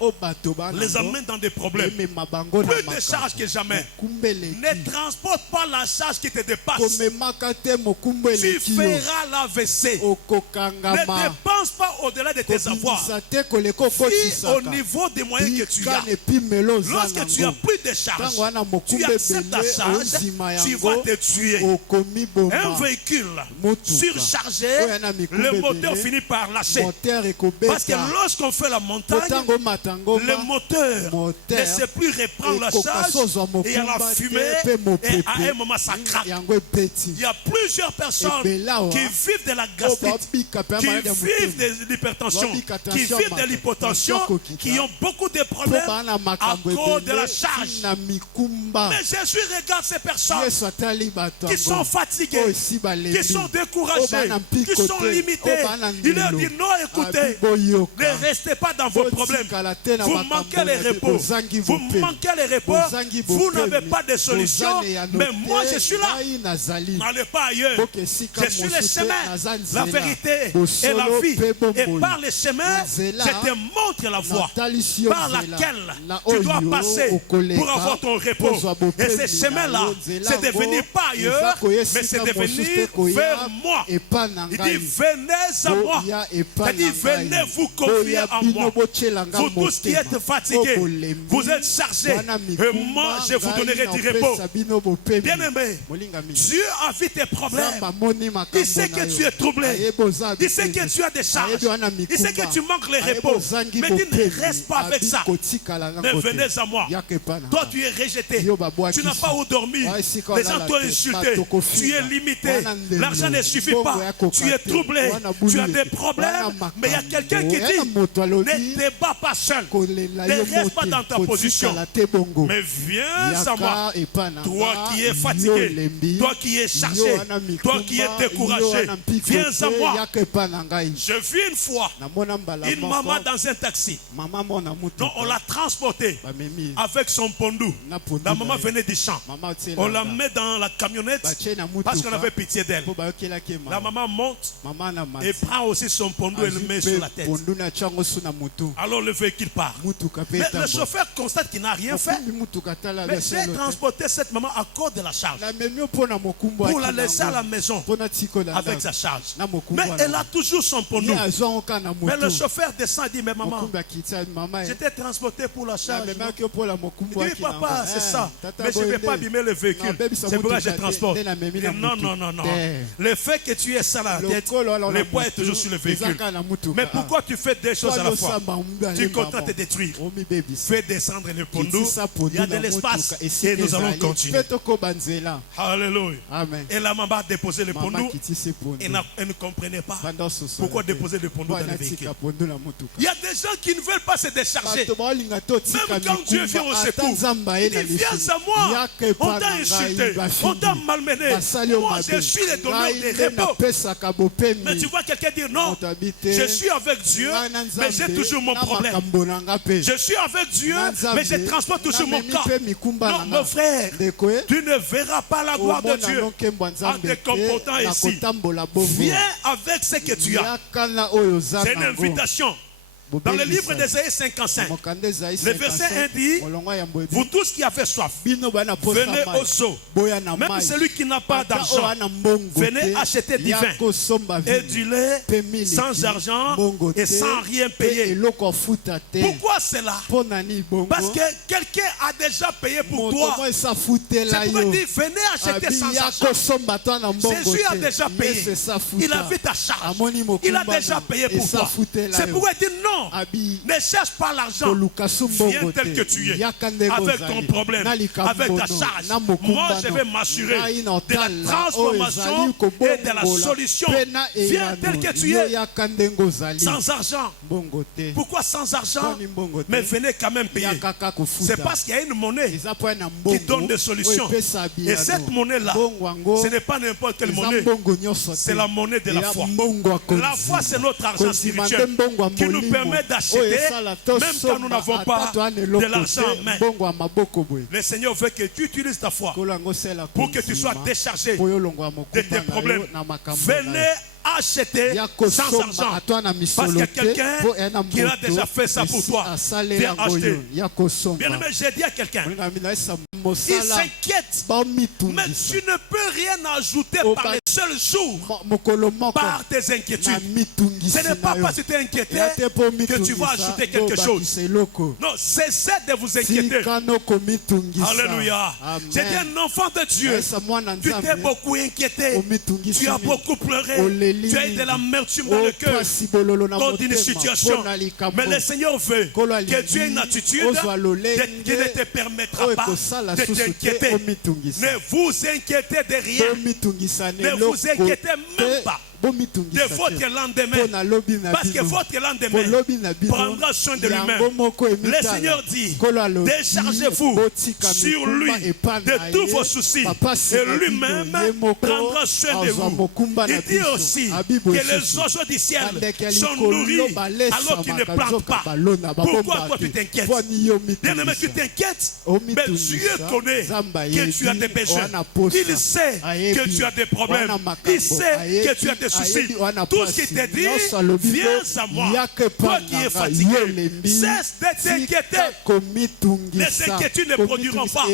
les amène dans des problèmes. Plus de charges que jamais. Ne transporte pas la charge qui te dépasse. Tu feras l'AVC. Ne dépense pas au-delà de tes avoirs. Vis au niveau des moyens que tu as. Lorsque tu as plus de charges, tu acceptes la charge, tu vas te tuer. Un véhicule surchargé, le moteur finit par lâcher. Parce que lorsqu'on fait la montagne, le moteur ne sait plus reprendre la charge et il y a la fumée et à un moment ça craque. Il y a plusieurs personnes qui vivent de la gastrite, qui vivent de l'hypertension, qui vivent de l'hypotension, qui ont beaucoup de problèmes à cause de la charge. Mais Jésus regarde ces personnes qui sont fatiguées, qui sont découragées, qui sont limitées. Il leur dit non, écoutez, ne restez pas dans vos problèmes. Vous manquez les repos. Vous manquez les repos. Vous n'avez pas de solution. Mais moi, je suis là. N'allez pas ailleurs. Je suis le chemin, la vérité et la vie. Et par le chemin, je te montre la voie par laquelle tu dois passer pour avoir ton repos. Et ce chemin-là, c'est de venir pas ailleurs, mais c'est de venir vers moi. Il dit, venez à moi. Il dit, venez vous confier à moi. Vous tous qui êtes fatigués, vous êtes chargés. Et moi, je vous donnerai du repos. Bien-aimé, Dieu a vu tes problèmes. Il sait que tu es troublé. Il sait que tu as des charges. Il sait que tu manques les repos. Mais il ne reste pas avec ça. Mais venez à moi. Toi, tu es rejeté. Tu n'as pas où dormir. Les gens t'ont insulté. Tu es limité. L'argent ne suffit pas. tu es troublé, tu as des problèmes, mais il y a quelqu'un qui dit, ne te bats pas seul, ne reste pas dans ta position, mais viens à moi, toi qui es fatigué, toi qui es chargé, toi qui es découragé, viens à moi. Je vis une fois une maman dans un taxi. Donc on l'a transportée avec son pondou. La maman venait du champ. On la met dans la camionnette parce qu'on avait pitié d'elle. La maman monte et prend aussi son pondou et le met sur la tête. Alors le véhicule part. Mais le chauffeur constate qu'il n'a rien fait. Mais j'ai transporté cette maman à cause de la charge. Pour la laisser à la maison avec sa charge. Mais elle a toujours son pondou. Mais le chauffeur descend et dit, mais maman, j'étais transporté pour la charge. Il dit, papa, c'est ça. Mais je ne vais pas abîmer le véhicule. C'est pourquoi je transporte. Il dit, non, non, non, non. Le fait que tu es ça la tête, le poids est toujours sur le véhicule. Mais pourquoi tu fais des choses à la fois? Tu comptes te détruire. Fais descendre le pondou. Il y a de l'espace. Et nous allons continuer. Alléluia. Et la maman a déposé le pondou. Elle ne comprenait pas pourquoi déposer le pondou dans le véhicule. Il y a des gens qui ne veulent pas se décharger. Même quand Dieu vient au secours, il dit, viens à moi. On t'a insulté, on t'a malmené. Moi, je suis le donneur des repos. Mais tu vois quelqu'un dire, non, je suis avec Dieu, mais j'ai toujours mon problème. Je suis avec Dieu, mais je transporte toujours mon cas. Non, mon frère, tu ne verras pas la gloire de Dieu en te comportant ici. Viens avec ce que tu as. C'est une invitation. Dans le livre d'Ésaïe 55, le verset 1 dit, vous tous qui avez soif, venez aux eaux. Même celui qui n'a pas d'argent, venez acheter du vin et du lait sans argent et sans rien payer. Pourquoi cela? Parce que quelqu'un a déjà payé pour toi. C'est pourquoi il dit, venez acheter sans argent. Jésus a déjà payé. Il a vu ta charge. Il a déjà payé pour toi. C'est pourquoi il dit non. Ne cherche pas l'argent. Viens tel que tu es. Avec ton problème, avec ta charge. Moi, je vais m'assurer de la transformation et de la solution. Viens tel que tu es. Sans argent. Pourquoi sans argent? Mais venez quand même payer. C'est parce qu'il y a une monnaie qui donne des solutions. Et cette monnaie-là, ce n'est pas n'importe quelle monnaie. C'est la monnaie de la foi. La foi, c'est notre argent spirituel qui nous permet d'acheter, même quand nous n'avons pas de l'argent en main. Le Seigneur veut que tu utilises ta foi pour que tu sois déchargé de tes problèmes. Venez acheter sans argent. Parce qu'il y a quelqu'un qui a déjà fait ça pour toi. Viens acheter. Bien aimé, j'ai dit à quelqu'un, il s'inquiète, mais tu ne peux rien ajouter par les seuls jours, par tes inquiétudes. Ce n'est pas parce que tu es inquiété que tu vas ajouter quelque chose. Non, cessez de vous inquiéter. Alléluia. J'étais un enfant de Dieu. Tu t'es beaucoup inquiété. Tu as beaucoup pleuré. Tu as eu de l'amertume dans le cœur contre une situation. Mais le Seigneur veut que tu aies une attitude qui ne te permettra pas de t'inquiéter. Ne vous inquiétez de rien. Ne vous inquiétez même pas de votre lendemain, parce que votre lendemain prendra soin de lui-même. Le Seigneur dit, déchargez-vous sur lui de tous vos soucis et lui-même prendra soin de vous. Il dit aussi que les oiseaux du ciel sont nourris alors qu'ils ne plantent pas. Pourquoi toi tu t'inquiètes? Bien-aimé, tu t'inquiètes, mais Dieu connaît que tu as des besoins. Il sait que tu as des problèmes. Il sait que tu as des soucis. Tout ce qui te dit, viens à moi. Toi qui es fatigué, cesse de t'inquiéter. Les inquiétudes ne produiront pas.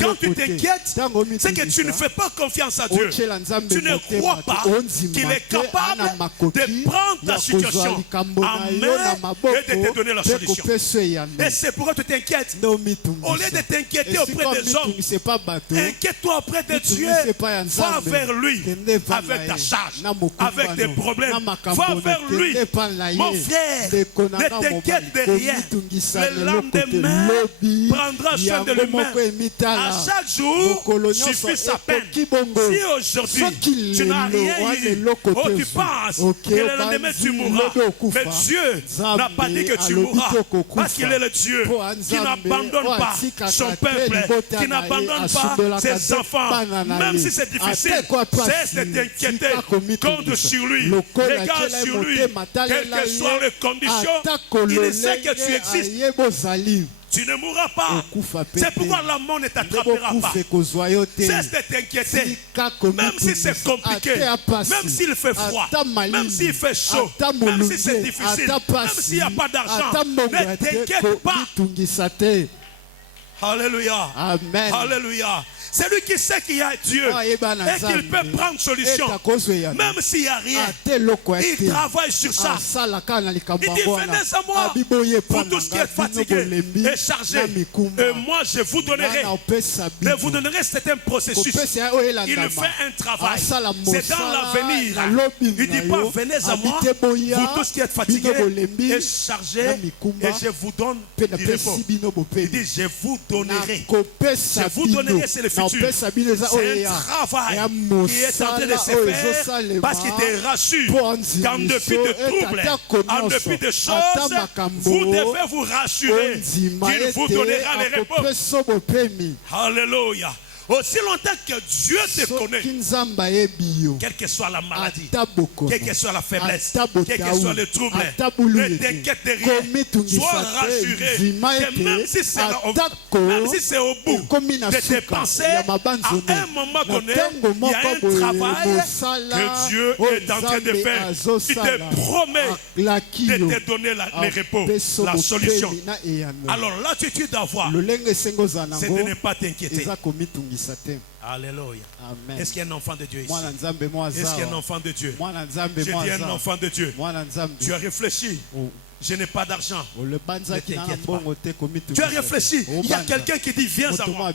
Quand tu t'inquiètes, c'est que tu ne fais pas confiance à Dieu. Tu ne crois pas qu'il est capable de prendre ta situation en main et de te donner la solution. Et c'est pourquoi tu t'inquiètes. Au lieu de t'inquiéter auprès des hommes, inquiète-toi auprès de Dieu. Va vers lui avec ta charge. avec des problèmes, va vers lui. Mon frère, ne t'inquiète de rien. Le lendemain prendra soin de lui-même. À chaque jour, suffit sa peine. Si aujourd'hui, tu n'as rien eu, oh, tu penses que le lendemain tu mourras. Mais Dieu n'a pas dit que tu mourras. Parce qu'il est le Dieu qui n'abandonne pas son peuple, qui n'abandonne pas ses enfants. Même si c'est difficile, cesse de t'inquiéter. Compte sur lui. Regarde sur lui. Quelles que soient les conditions, il sait que tu existes. Tu ne mourras pas. C'est pourquoi la mort ne t'attrapera pas. Cesse de t'inquiéter. Même si c'est compliqué, même s'il fait froid, même s'il fait chaud, même si c'est difficile, même s'il n'y a pas d'argent, ne t'inquiète pas. Alléluia. Amen. Alléluia. C'est lui qui sait qu'il y a Dieu et qu'il peut prendre solution. Même s'il n'y a rien, il travaille sur ça. Il dit, venez à moi, vous tous qui êtes fatigués et chargés, et moi je vous donnerai. Mais vous donnerez, c'est un processus. Il fait un travail. C'est dans l'avenir. Il ne dit pas, venez à moi, vous tous qui êtes fatigués et chargés, et je vous donne du repos. Il dit, je vous donnerai. Je vous donnerai, c'est le futur. C'est un travail qui est en train de se faire parce qu'il te rassure qu'en dépit de troubles, en dépit de choses, vous devez vous rassurer qu'il vous donnera les repos. Alléluia. Aussi longtemps que Dieu te connaît, quelle que soit la maladie, quelle que soit la faiblesse, quel que soit le trouble, ne t'inquiète de rien. Sois rassuré que même si c'est au bout de tes pensées, à un moment donné, il y a un travail que Dieu est en train de faire. Il te promet de te donner les repos, la solution. Alors l'attitude d'avoir, c'est de ne pas t'inquiéter. Alléluia. Est-ce qu'il y a un enfant de Dieu ici? Est-ce qu'il y a un enfant de Dieu? Je dis un enfant de Dieu. Tu as réfléchi. Je n'ai pas d'argent. Ne t'inquiète pas. Tu as réfléchi. Il y a quelqu'un qui dit viens à moi.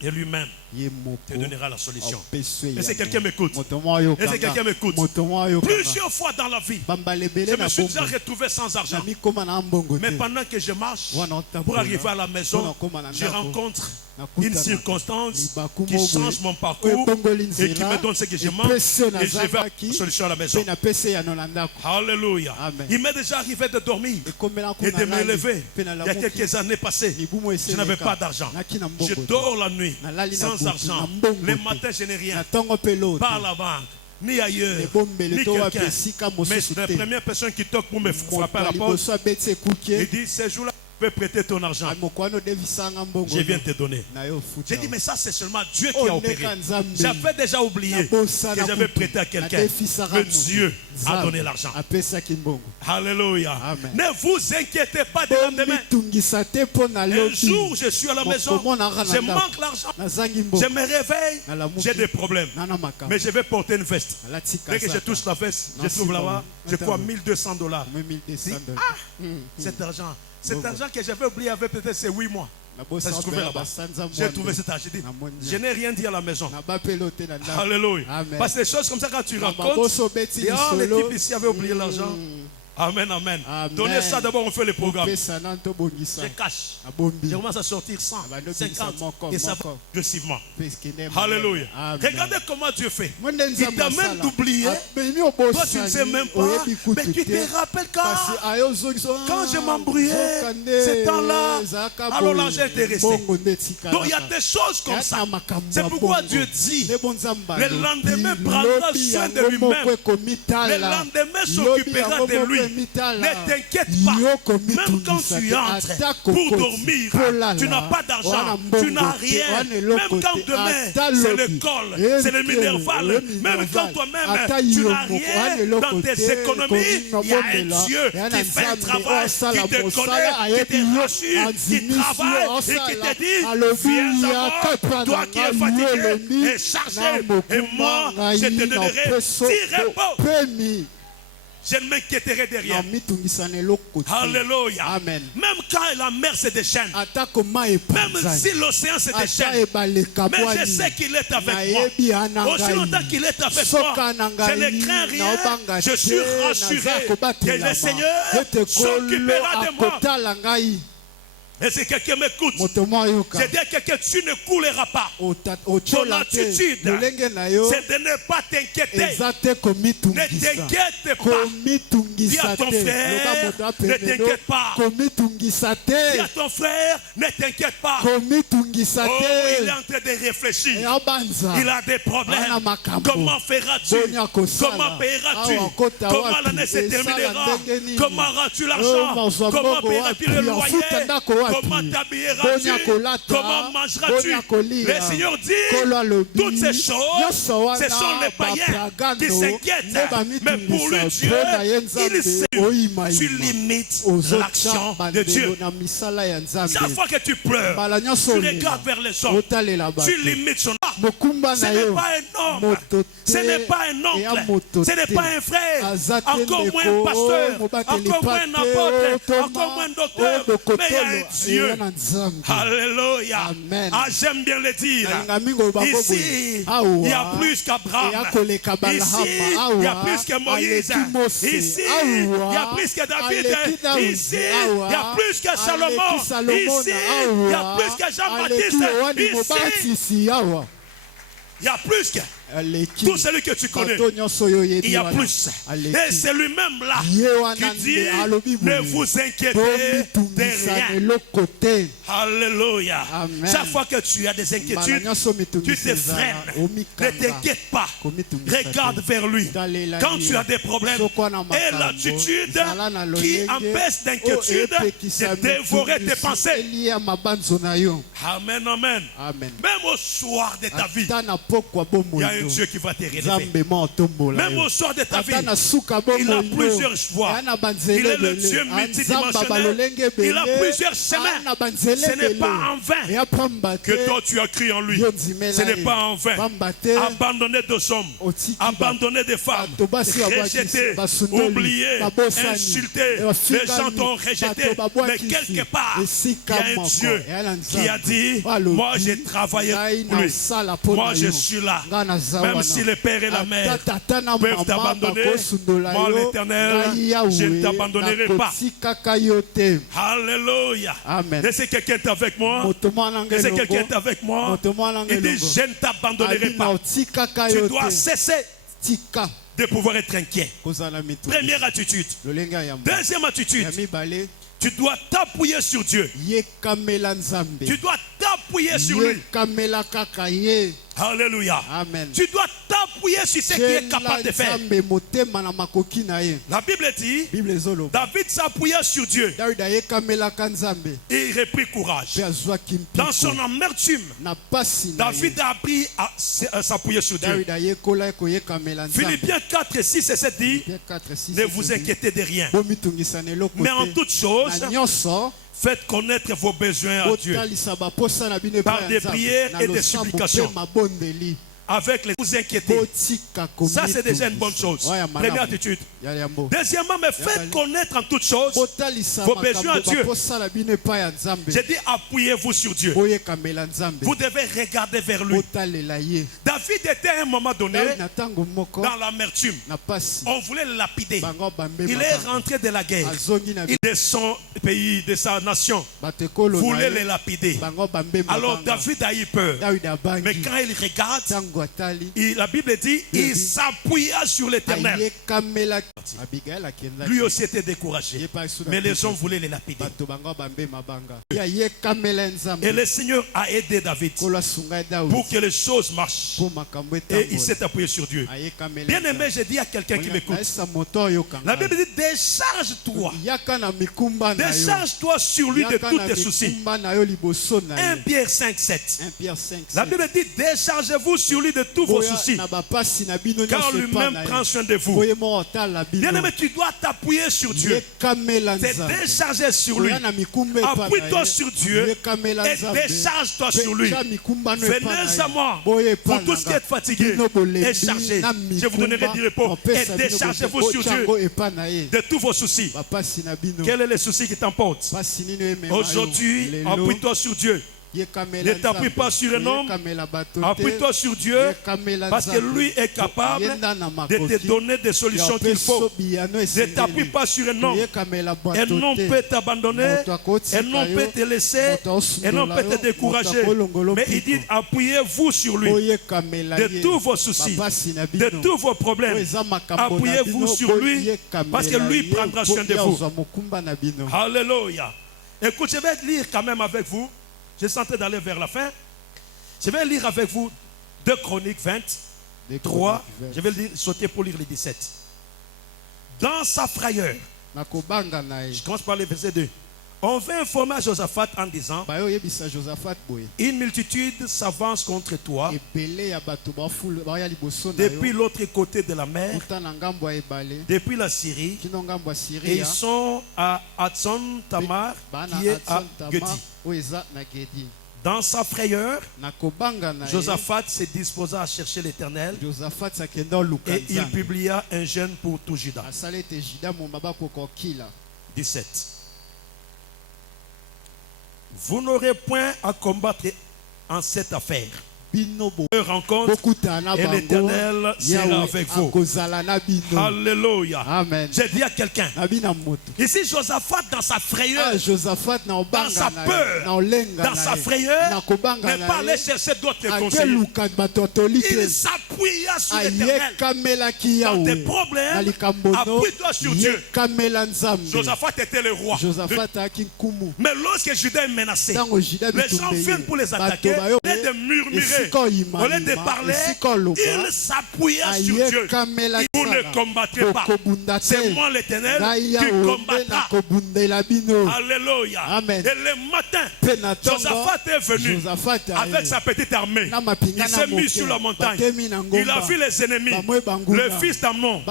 Et lui-même te donnera la solution. Est-ce que quelqu'un m'écoute? Est-ce que quelqu'un m'écoute? Plusieurs fois dans la vie, je me suis déjà retrouvé sans argent. Mais pendant que je marche pour arriver à la maison, je rencontre une circonstance qui change mon parcours et qui me donne ce que je manque et je vais à la solution à la maison. Alléluia. Il m'est déjà arrivé de dormir et de me lever. Il y a quelques années passées, je n'avais pas d'argent. Je dors la nuit sans argent. Le matin, je n'ai rien. Pas à la banque, ni ailleurs, ni quelqu'un. Mais la première personne qui toque pour me frapper à la porte, il dit, ce jour-là, tu peux prêter ton argent. Je viens te donner. J'ai dit, mais ça c'est seulement Dieu qui a opéré. J'avais déjà oublié que j'avais prêté à quelqu'un. Mais Dieu a donné l'argent. Alléluia. Ne vous inquiétez pas du lendemain. Un jour, je suis à la maison, je manque l'argent. Je me réveille, j'ai des problèmes. Mais je vais porter une veste. Dès que je touche la veste, je trouve là-bas, je crois $1200. Cet argent. Cet argent que j'avais oublié avait peut-être ces 8 mois. Ça se trouvait là-bas. J'ai trouvé cet argent. J'ai dit, je n'ai rien dit à la maison. Alléluia. Parce que les choses comme ça, quand tu racontes, et les types ici avaient oublié l'argent. Amen, amen. Donnez ça d'abord, on fait le programme. Je cache. Je commence à sortir 100, 50 et ça va progressivement. Alléluia. Regardez comment Dieu fait. Il t'amène d'oublier. Toi, tu ne sais même pas. Mais tu te rappelles quand je m'embrouillais, ce temps-là, alors l'argent était resté. Donc il y a des choses comme ça. C'est pourquoi Dieu dit, le lendemain prendra soin de lui-même. Le lendemain s'occupera de lui. Ne t'inquiète pas, même quand tu entres pour dormir, tu n'as pas d'argent, tu n'as rien. Même quand demain c'est l'école, c'est le minerval, même quand toi-même tu n'as rien dans tes économies, il y a un Dieu qui fait un travail, qui te connaît, qui te rassure, qui travaille et qui te dit, viens à moi, toi qui es fatigué et chargé, et moi je te donnerai 6 repos. je ne m'inquiéterai de rien. Alléluia. Amen. Même quand la mer se déchaîne, même si l'océan se déchaîne, mais je sais qu'il est avec moi. Aussi longtemps qu'il est avec moi, je ne crains rien. Je suis rassuré que le Seigneur s'occupera de moi. Et si quelqu'un m'écoute, je dis à quelqu'un, tu ne couleras pas. Ton attitude, c'est de ne pas t'inquiéter. Ne t'inquiète pas. Dis à ton frère, ne t'inquiète pas. Dis à ton frère, ne t'inquiète pas. Oh, il est en train de réfléchir. Il a des problèmes. Comment feras-tu? Comment payeras-tu? Comment l'année se terminera? Comment auras-tu l'argent? Comment payeras-tu le loyer? Comment t'habilleras-tu? Comment mangeras-tu? Le Seigneur dit, toutes ces choses, ce sont les païens qui s'inquiètent. Mais pour lui, Dieu, il sait. Tu limites l'action de Dieu. Chaque fois que tu pleures, tu regardes vers les hommes. Tu limites son âme. Ce n'est pas un homme. Ce n'est pas un oncle. Ce n'est pas un frère. Encore moins un pasteur. Encore moins un apôtre. Encore moins un docteur. Mais il y a un Dieu. Alléluia. Ah, j'aime bien le dire. Ici, il y a plus qu'Abraham. Ici, il y a plus que Moïse. Ici, il y a plus que David. Ici, il y a plus que Salomon. Ici, il y a plus que Jean-Baptiste. Ici, il y a plus que tout celui que tu connais. Il y a plus. Et c'est lui-même là qui dit, ne vous inquiétez de rien. Alléluia. Chaque fois que tu as des inquiétudes, tu te freines. Ne t'inquiète pas. Regarde vers lui. Quand tu as des problèmes, et l'attitude qui empêche d'inquiétude de dévorer tes pensées. Amen, amen. Même au soir de ta vie, il y a un Dieu qui va te relever. Même au soir de ta vie, il a plusieurs voies. Il est le Dieu multidimensionnel. Il a plusieurs chemins. Ce n'est pas en vain que toi tu as cru en lui. Ce n'est pas en vain. Abandonné des hommes, abandonné des femmes, rejeté, oublié, insulté. Les gens t'ont rejeté. Mais quelque part, il y a un Dieu qui a dit, moi j'ai travaillé pour lui. Moi je suis là. Même si le père et la mère peuvent t'abandonner, moi l'Éternel, je ne t'abandonnerai pas. Alléluia. Et si quelqu'un est avec moi, et si quelqu'un est avec moi, il dit, je ne t'abandonnerai pas. Tu dois cesser de pouvoir être inquiet. Première attitude. Deuxième attitude. Tu dois t'appuyer sur Dieu. Tu dois t'appuyer sur lui. Alléluia. Amen. Tu dois t'appuyer sur ce qu'il est capable de faire. La Bible dit, David s'appuyait sur Dieu. Il reprit courage. Dans son amertume, David a appris à s'appuyer sur Dieu. Philippiens 4, 6 et 7 dit, ne vous inquiétez de rien. Mais en toutes choses, faites connaître vos besoins à Dieu par des prières et des supplications. Avec les vous inquiétez. Ça, c'est déjà une bonne chose. Première attitude. Deuxièmement, mais faites connaître en toutes choses vos besoins à Dieu. J'ai dit, appuyez-vous sur Dieu. Vous devez regarder vers lui. David était à un moment donné dans l'amertume. On voulait le lapider. Il est rentré de la guerre. Il de son pays, de sa nation, voulait le lapider. Alors David a eu peur. Mais quand il regarde, la Bible dit, il s'appuya sur l'Éternel. Lui aussi était découragé. Mais les hommes voulaient les lapider. Et le Seigneur a aidé David pour que les choses marchent. Et il s'est appuyé sur Dieu. Bien aimé, j'ai dit à quelqu'un qui m'écoute, la Bible dit, décharge-toi. Décharge-toi sur lui de tous tes soucis. 1 Pierre 5, 7. La Bible dit, déchargez-vous sur lui de tous vos soucis, car lui-même prend soin de vous. Bien-aimé, tu dois t'appuyer sur Dieu. Te décharger sur lui. Appuie-toi sur Dieu et décharge-toi sur lui. Venez à moi, pour tout ce qui est fatigué et chargé. Je vous donnerai du repos et déchargez-vous sur Dieu de tous vos soucis. Quel est le souci qui t'emporte? Aujourd'hui, appuie-toi sur Dieu. Ne t'appuie pas sur un homme, appuie-toi sur Dieu, parce que lui est capable de te donner des solutions qu'il faut. Ne t'appuie pas sur un homme. Un homme peut t'abandonner, un homme peut te laisser, un homme peut te décourager. Mais il dit, appuyez-vous sur lui de tous vos soucis, de tous vos problèmes. Appuyez-vous sur lui, parce que lui prendra soin de vous. Alléluia. Écoute, je vais lire quand même avec vous. Je sentais d'aller vers la fin. Je vais lire avec vous 2 Chroniques 23. Je vais sauter pour lire les 17. Dans sa frayeur. Je commence par le verset 2. On vint informer Josaphat en disant, une multitude s'avance contre toi depuis l'autre côté de la mer, depuis la Syrie, et ils sont à Hatson Tamar, qui est à Gedi. Dans sa frayeur, Josaphat se disposa à chercher l'Éternel et il publia un jeûne pour tout Juda. 17. Vous n'aurez point à combattre en cette affaire. Rencontre et l'Éternel sera avec vous. Alléluia. Amen. J'ai dit à quelqu'un, ici Josaphat dans sa frayeur, dans sa peur, dans sa frayeur, n'est pas allé chercher d'autres conseils. Il s'appuya sur l'Éternel. Dans tes problèmes, appuie-toi sur Dieu. Josaphat était le roi. Mais lorsque Juda est menacé, les gens viennent pour les attaquer, et de murmurer. Au lieu de parler, il s'appuya sur Dieu. Vous ne combattrez pas. C'est moi l'Éternel qui combattra. Alléluia. Amen. Et le matin, Josaphat est venu avec sa petite armée. Il s'est mis sur la montagne. Il a vu les ennemis, le fils d'Ammon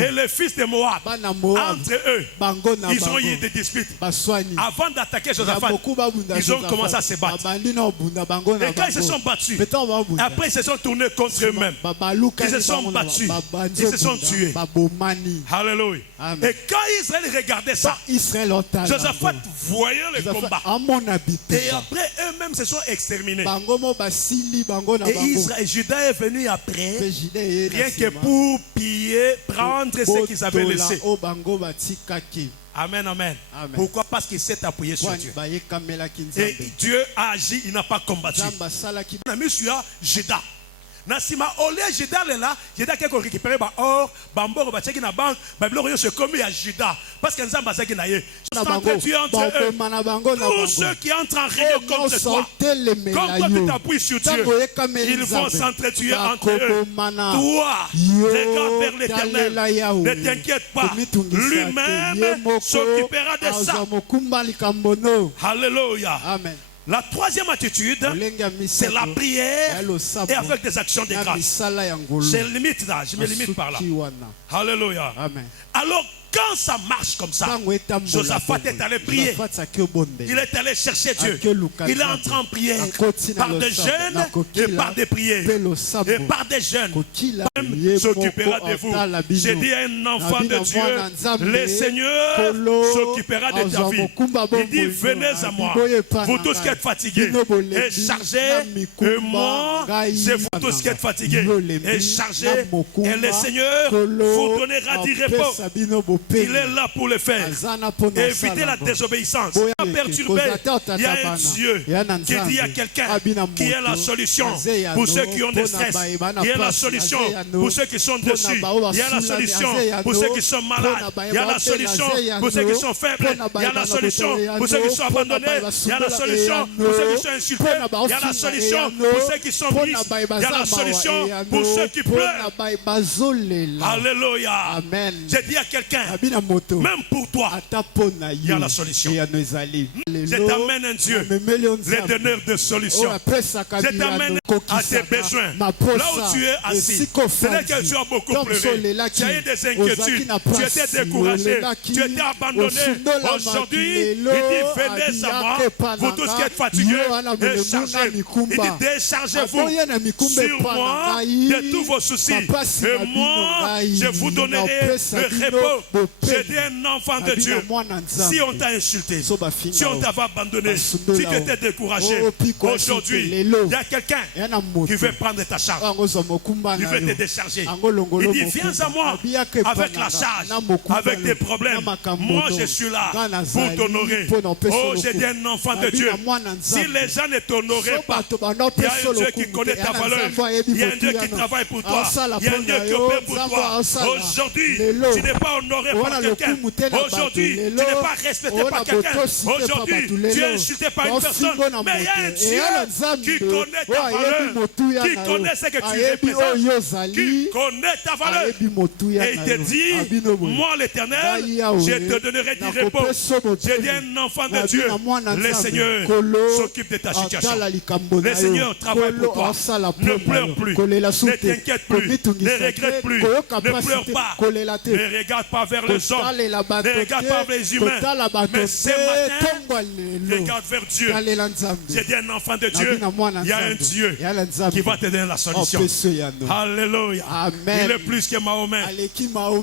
et le fils de Moab. Entre eux, ils ont eu des disputes. Avant d'attaquer Josaphat, ils ont commencé à se battre. Et quand ils se sont battus, après ils se sont tournés contre eux-mêmes. Ils se sont battus. Ils se sont tués. Alléluia. Et quand Israël regardait ça, Josaphat voyait le combat. Et après eux-mêmes se sont exterminés. Et Juda est venu après, rien que pour piller, prendre ce qu'ils avaient laissé. Amen, amen. Pourquoi? Parce qu'il s'est appuyé sur Dieu. Et Dieu a agi, il n'a pas combattu. On a mis sur Juda. Nasima olé Juda là, Juda qui a récupéré or, bamboro ba tcheki na banque, ba biloko yo se commis à Juda parce que nzamba zaki na ye. S'entretuer entre eux. Tous ceux qui entrent en réunion contre toi, comme toi tu t'appuies sur Dieu, ils vont s'entretuer entre eux. Toi, regarde vers l'Éternel. Ne t'inquiète pas. Lui-même s'occupera de ça. Alléluia. Amen. La troisième attitude, c'est la prière et avec des actions de grâce. Je limite là, je me limite par là. Alléluia. Alors, quand ça marche comme ça, Josaphat est allé prier. Il est allé chercher Dieu. Il est entré en prière par des jeûnes et par des prières. Et par des jeûnes, même s'occupera de vous. J'ai dit à un enfant de Dieu, le Seigneur s'occupera de ta vie. Il dit, venez à moi, vous tous qui êtes fatigués et chargés, et moi, c'est vous tous qui êtes fatigués et chargés, et le Seigneur vous donnera du repos. Il est là pour le faire. Évitez la désobéissance. Pas perturber. Il y a un Dieu qui dit à quelqu'un qui est la solution pour ceux qui ont des stress. Il y a la solution pour ceux qui sont dessus. Il y a la solution pour ceux qui sont malades. Il y a la solution pour ceux qui sont faibles. Il y a la solution pour ceux qui sont abandonnés. Il y a la solution pour ceux qui sont insultés. Il y a la solution pour ceux qui sont tristes. Il y a la solution pour ceux qui pleurent. Alléluia. J'ai dit à quelqu'un, même pour toi, il y a la solution. Je t'amène un Dieu, le donneur de solutions. Je t'amène à tes besoins. Là où tu es assis, c'est-à-dire que tu as beaucoup pleuré, tu as eu des inquiétudes, tu étais découragé, tu étais abandonné. Aujourd'hui, il dit venez à moi, vous tous qui êtes fatigués et chargés. Il dit déchargez-vous sur moi de tous vos soucis. Et moi, je vous donnerai le repos. J'ai dit un enfant de Dieu. Si on t'a insulté, si on t'avait abandonné, si tu étais découragé, aujourd'hui, il y a quelqu'un qui veut prendre ta charge. Il veut te décharger. Il dit viens à moi avec la charge, avec tes problèmes. Moi je suis là pour t'honorer. Oh, j'ai dit un enfant de Dieu. Si les gens ne t'honoraient pas, il y a un Dieu qui connaît ta valeur. Il y a un Dieu qui travaille pour toi. Il y a un Dieu qui opère pour toi. Aujourd'hui, tu n'es pas honoré par quelqu'un. Aujourd'hui, tu n'es pas respecté par quelqu'un. Aujourd'hui, tu es insulté par une personne. Mais il y a un Dieu qui connaît ta valeur, qui connaît ce que tu représentes, qui connaît ta valeur. Et il te dit, moi l'éternel, je te donnerai du repos. J'ai dit un enfant de Dieu, le Seigneur s'occupe de ta situation. Le Seigneur travaille pour toi. Ne pleure plus, ne t'inquiète plus, ne regrette plus, ne pleure pas, ne regarde pas vers les hommes, ne regarde pas vers les humains, mais ce matin, regarde vers Dieu. J'ai dit un enfant de Dieu, il y a un Dieu qui va te donner la solution. Alléluia. Il est plus que Mahomet,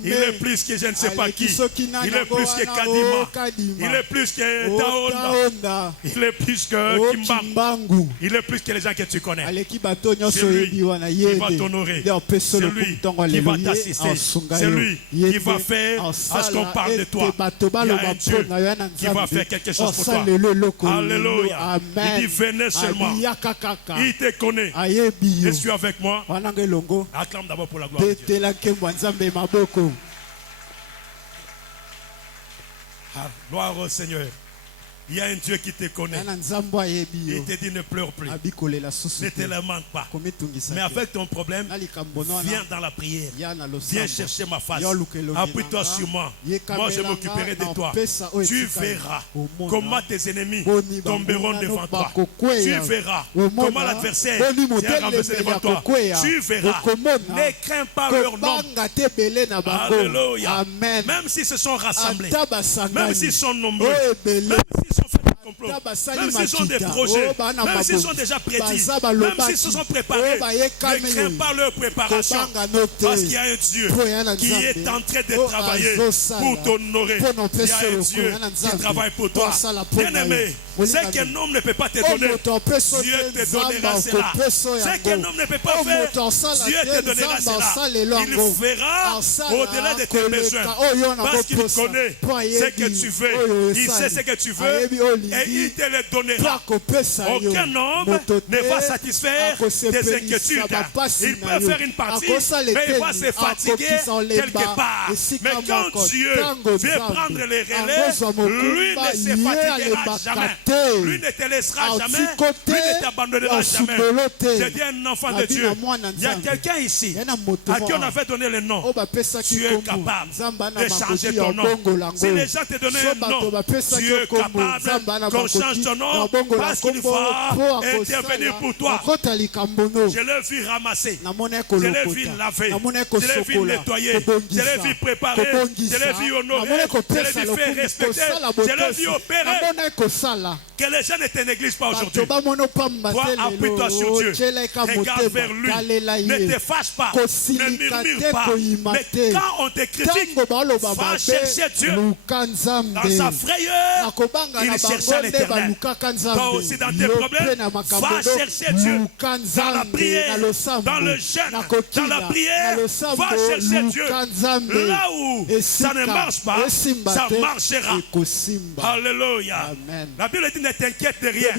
il est plus que je ne sais pas qui, il est plus que Kadima, il est plus que Daonda, il est plus que Kimbangu, il est plus que les gens que tu connais. C'est lui qui va t'honorer, c'est lui qui va t'assister, c'est lui qui va faire à ce qu'on parle de toi. Il y a un Dieu qui va faire quelque chose pour toi. Alléluia. Il dit venez seulement. Il te connaît. Je suis avec moi. Acclame d'abord pour la gloire de Dieu. Gloire au Seigneur. Il y a un Dieu qui te connaît. Il te dit ne pleure plus. Ne te lamente pas. Mais avec ton problème, viens dans la prière. Viens chercher ma face. Appuie-toi sur moi. Moi je m'occuperai de toi. Tu verras comment tes ennemis tomberont devant toi. Tu verras comment l'adversaire sera renversé devant toi. Tu verras. Ne crains pas leur nom. Alléluia. Même s'ils se sont rassemblés, même s'ils sont nombreux, même s'ils sont faits de complot, même s'ils sont des projets, même s'ils sont déjà prédits, même s'ils se sont préparés, ne crains pas leur préparation, parce qu'il y a un Dieu qui est en train de travailler pour t'honorer. Il y a un Dieu qui travaille pour toi. Bien-aimé, ce qu'un homme ne peut pas te donner, Dieu te donnera cela. Ce qu'un homme ne peut pas faire, Dieu te donnera cela. Il fera au-delà de tes besoins, parce qu'il connaît ce que tu veux, il sait ce que tu veux, et il te le donnera. Aucun homme ne va satisfaire tes inquiétudes. Il peut faire une partie, mais il va se fatiguer quelque part. Mais quand Dieu veut prendre les relais, lui ne se fatiguera jamais. Lui ne te laissera jamais. Lui ne t'abandonnera jamais. Je dis un enfant de Dieu. Il y a quelqu'un ici à qui on avait donné le nom. Tu es capable de changer ton nom. Si les gens te donnaient un nom, tu es capable qu'on change ton nom parce qu'il va intervenir pour toi. Je l'ai vu ramasser, je l'ai vu laver, je l'ai vu nettoyer, je l'ai vu préparer, je l'ai vu honorer, je l'ai vu faire respecter, je l'ai vu opérer. Que les gens ne te négligent pas aujourd'hui. Toi, appuie-toi sur Dieu. Regarde vers lui. Ne te fâche pas. Ne murmure pas. Mais quand on te critique, va chercher Dieu. Dans sa frayeur, il cherchait l'éternel. Toi aussi dans tes problèmes, va chercher Dieu. Dans la prière, dans le jeûne, dans la prière, va chercher Dieu. Là où ça ne marche pas, ça marchera. Alléluia. La Bible dit ne t'inquiète de rien.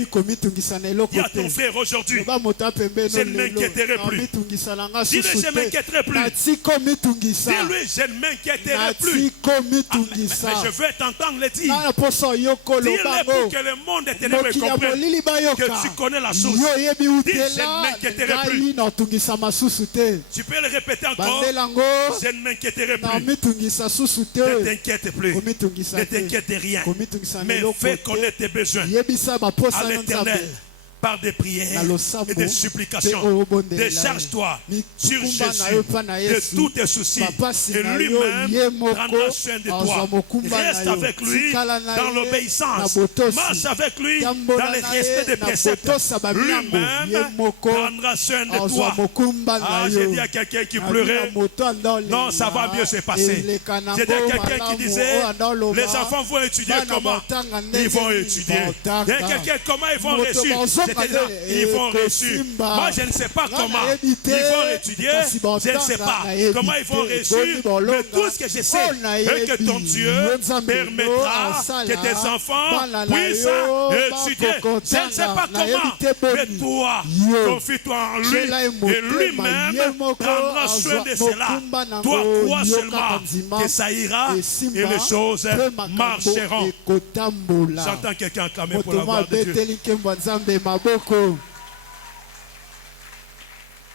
Dis à ton frère aujourd'hui, je ne m'inquiéterai plus. Dis-lui, je ne m'inquiéterai plus. Dis-lui, je ne m'inquiéterai plus. Mais je veux t'entendre le dire. Dis-le pour que le monde des ténèbres comprenne que tu connais la source. Dis, je ne m'inquiéterai plus. Tu peux le répéter encore. Je ne m'inquiéterai plus. Ne t'inquiète plus. Ne t'inquiète de rien. Mais fais connaître tes besoins à l'Éternel. Par des prières et des supplications. Décharge-toi sur Jésus de tous tes soucis. Et lui-même prendra soin de toi. Reste avec lui dans l'obéissance. Marche avec lui dans le respect des préceptes. Lui-même prendra soin de toi. Ah, j'ai dit à quelqu'un qui pleurait. Non, ça va mieux se passer. J'ai dit à quelqu'un qui disait, les enfants vont étudier comment? Ils vont étudier. Il y a quelqu'un, comment ils vont réussir? Ils vont réussir. Moi, je ne sais pas comment ils vont étudier. Je ne sais pas comment ils vont réussir. Mais tout ce que je sais est que ton Dieu permettra que tes enfants puissent étudier. Je ne sais pas comment. Mais toi, confie-toi en lui. Et lui-même prendra soin de cela. Toi, crois seulement que ça ira et les choses marcheront. J'entends quelqu'un acclamer pour la gloire de Dieu.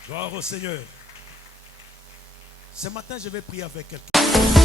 Gloire au Seigneur. Ce matin, je vais prier avec quelqu'un.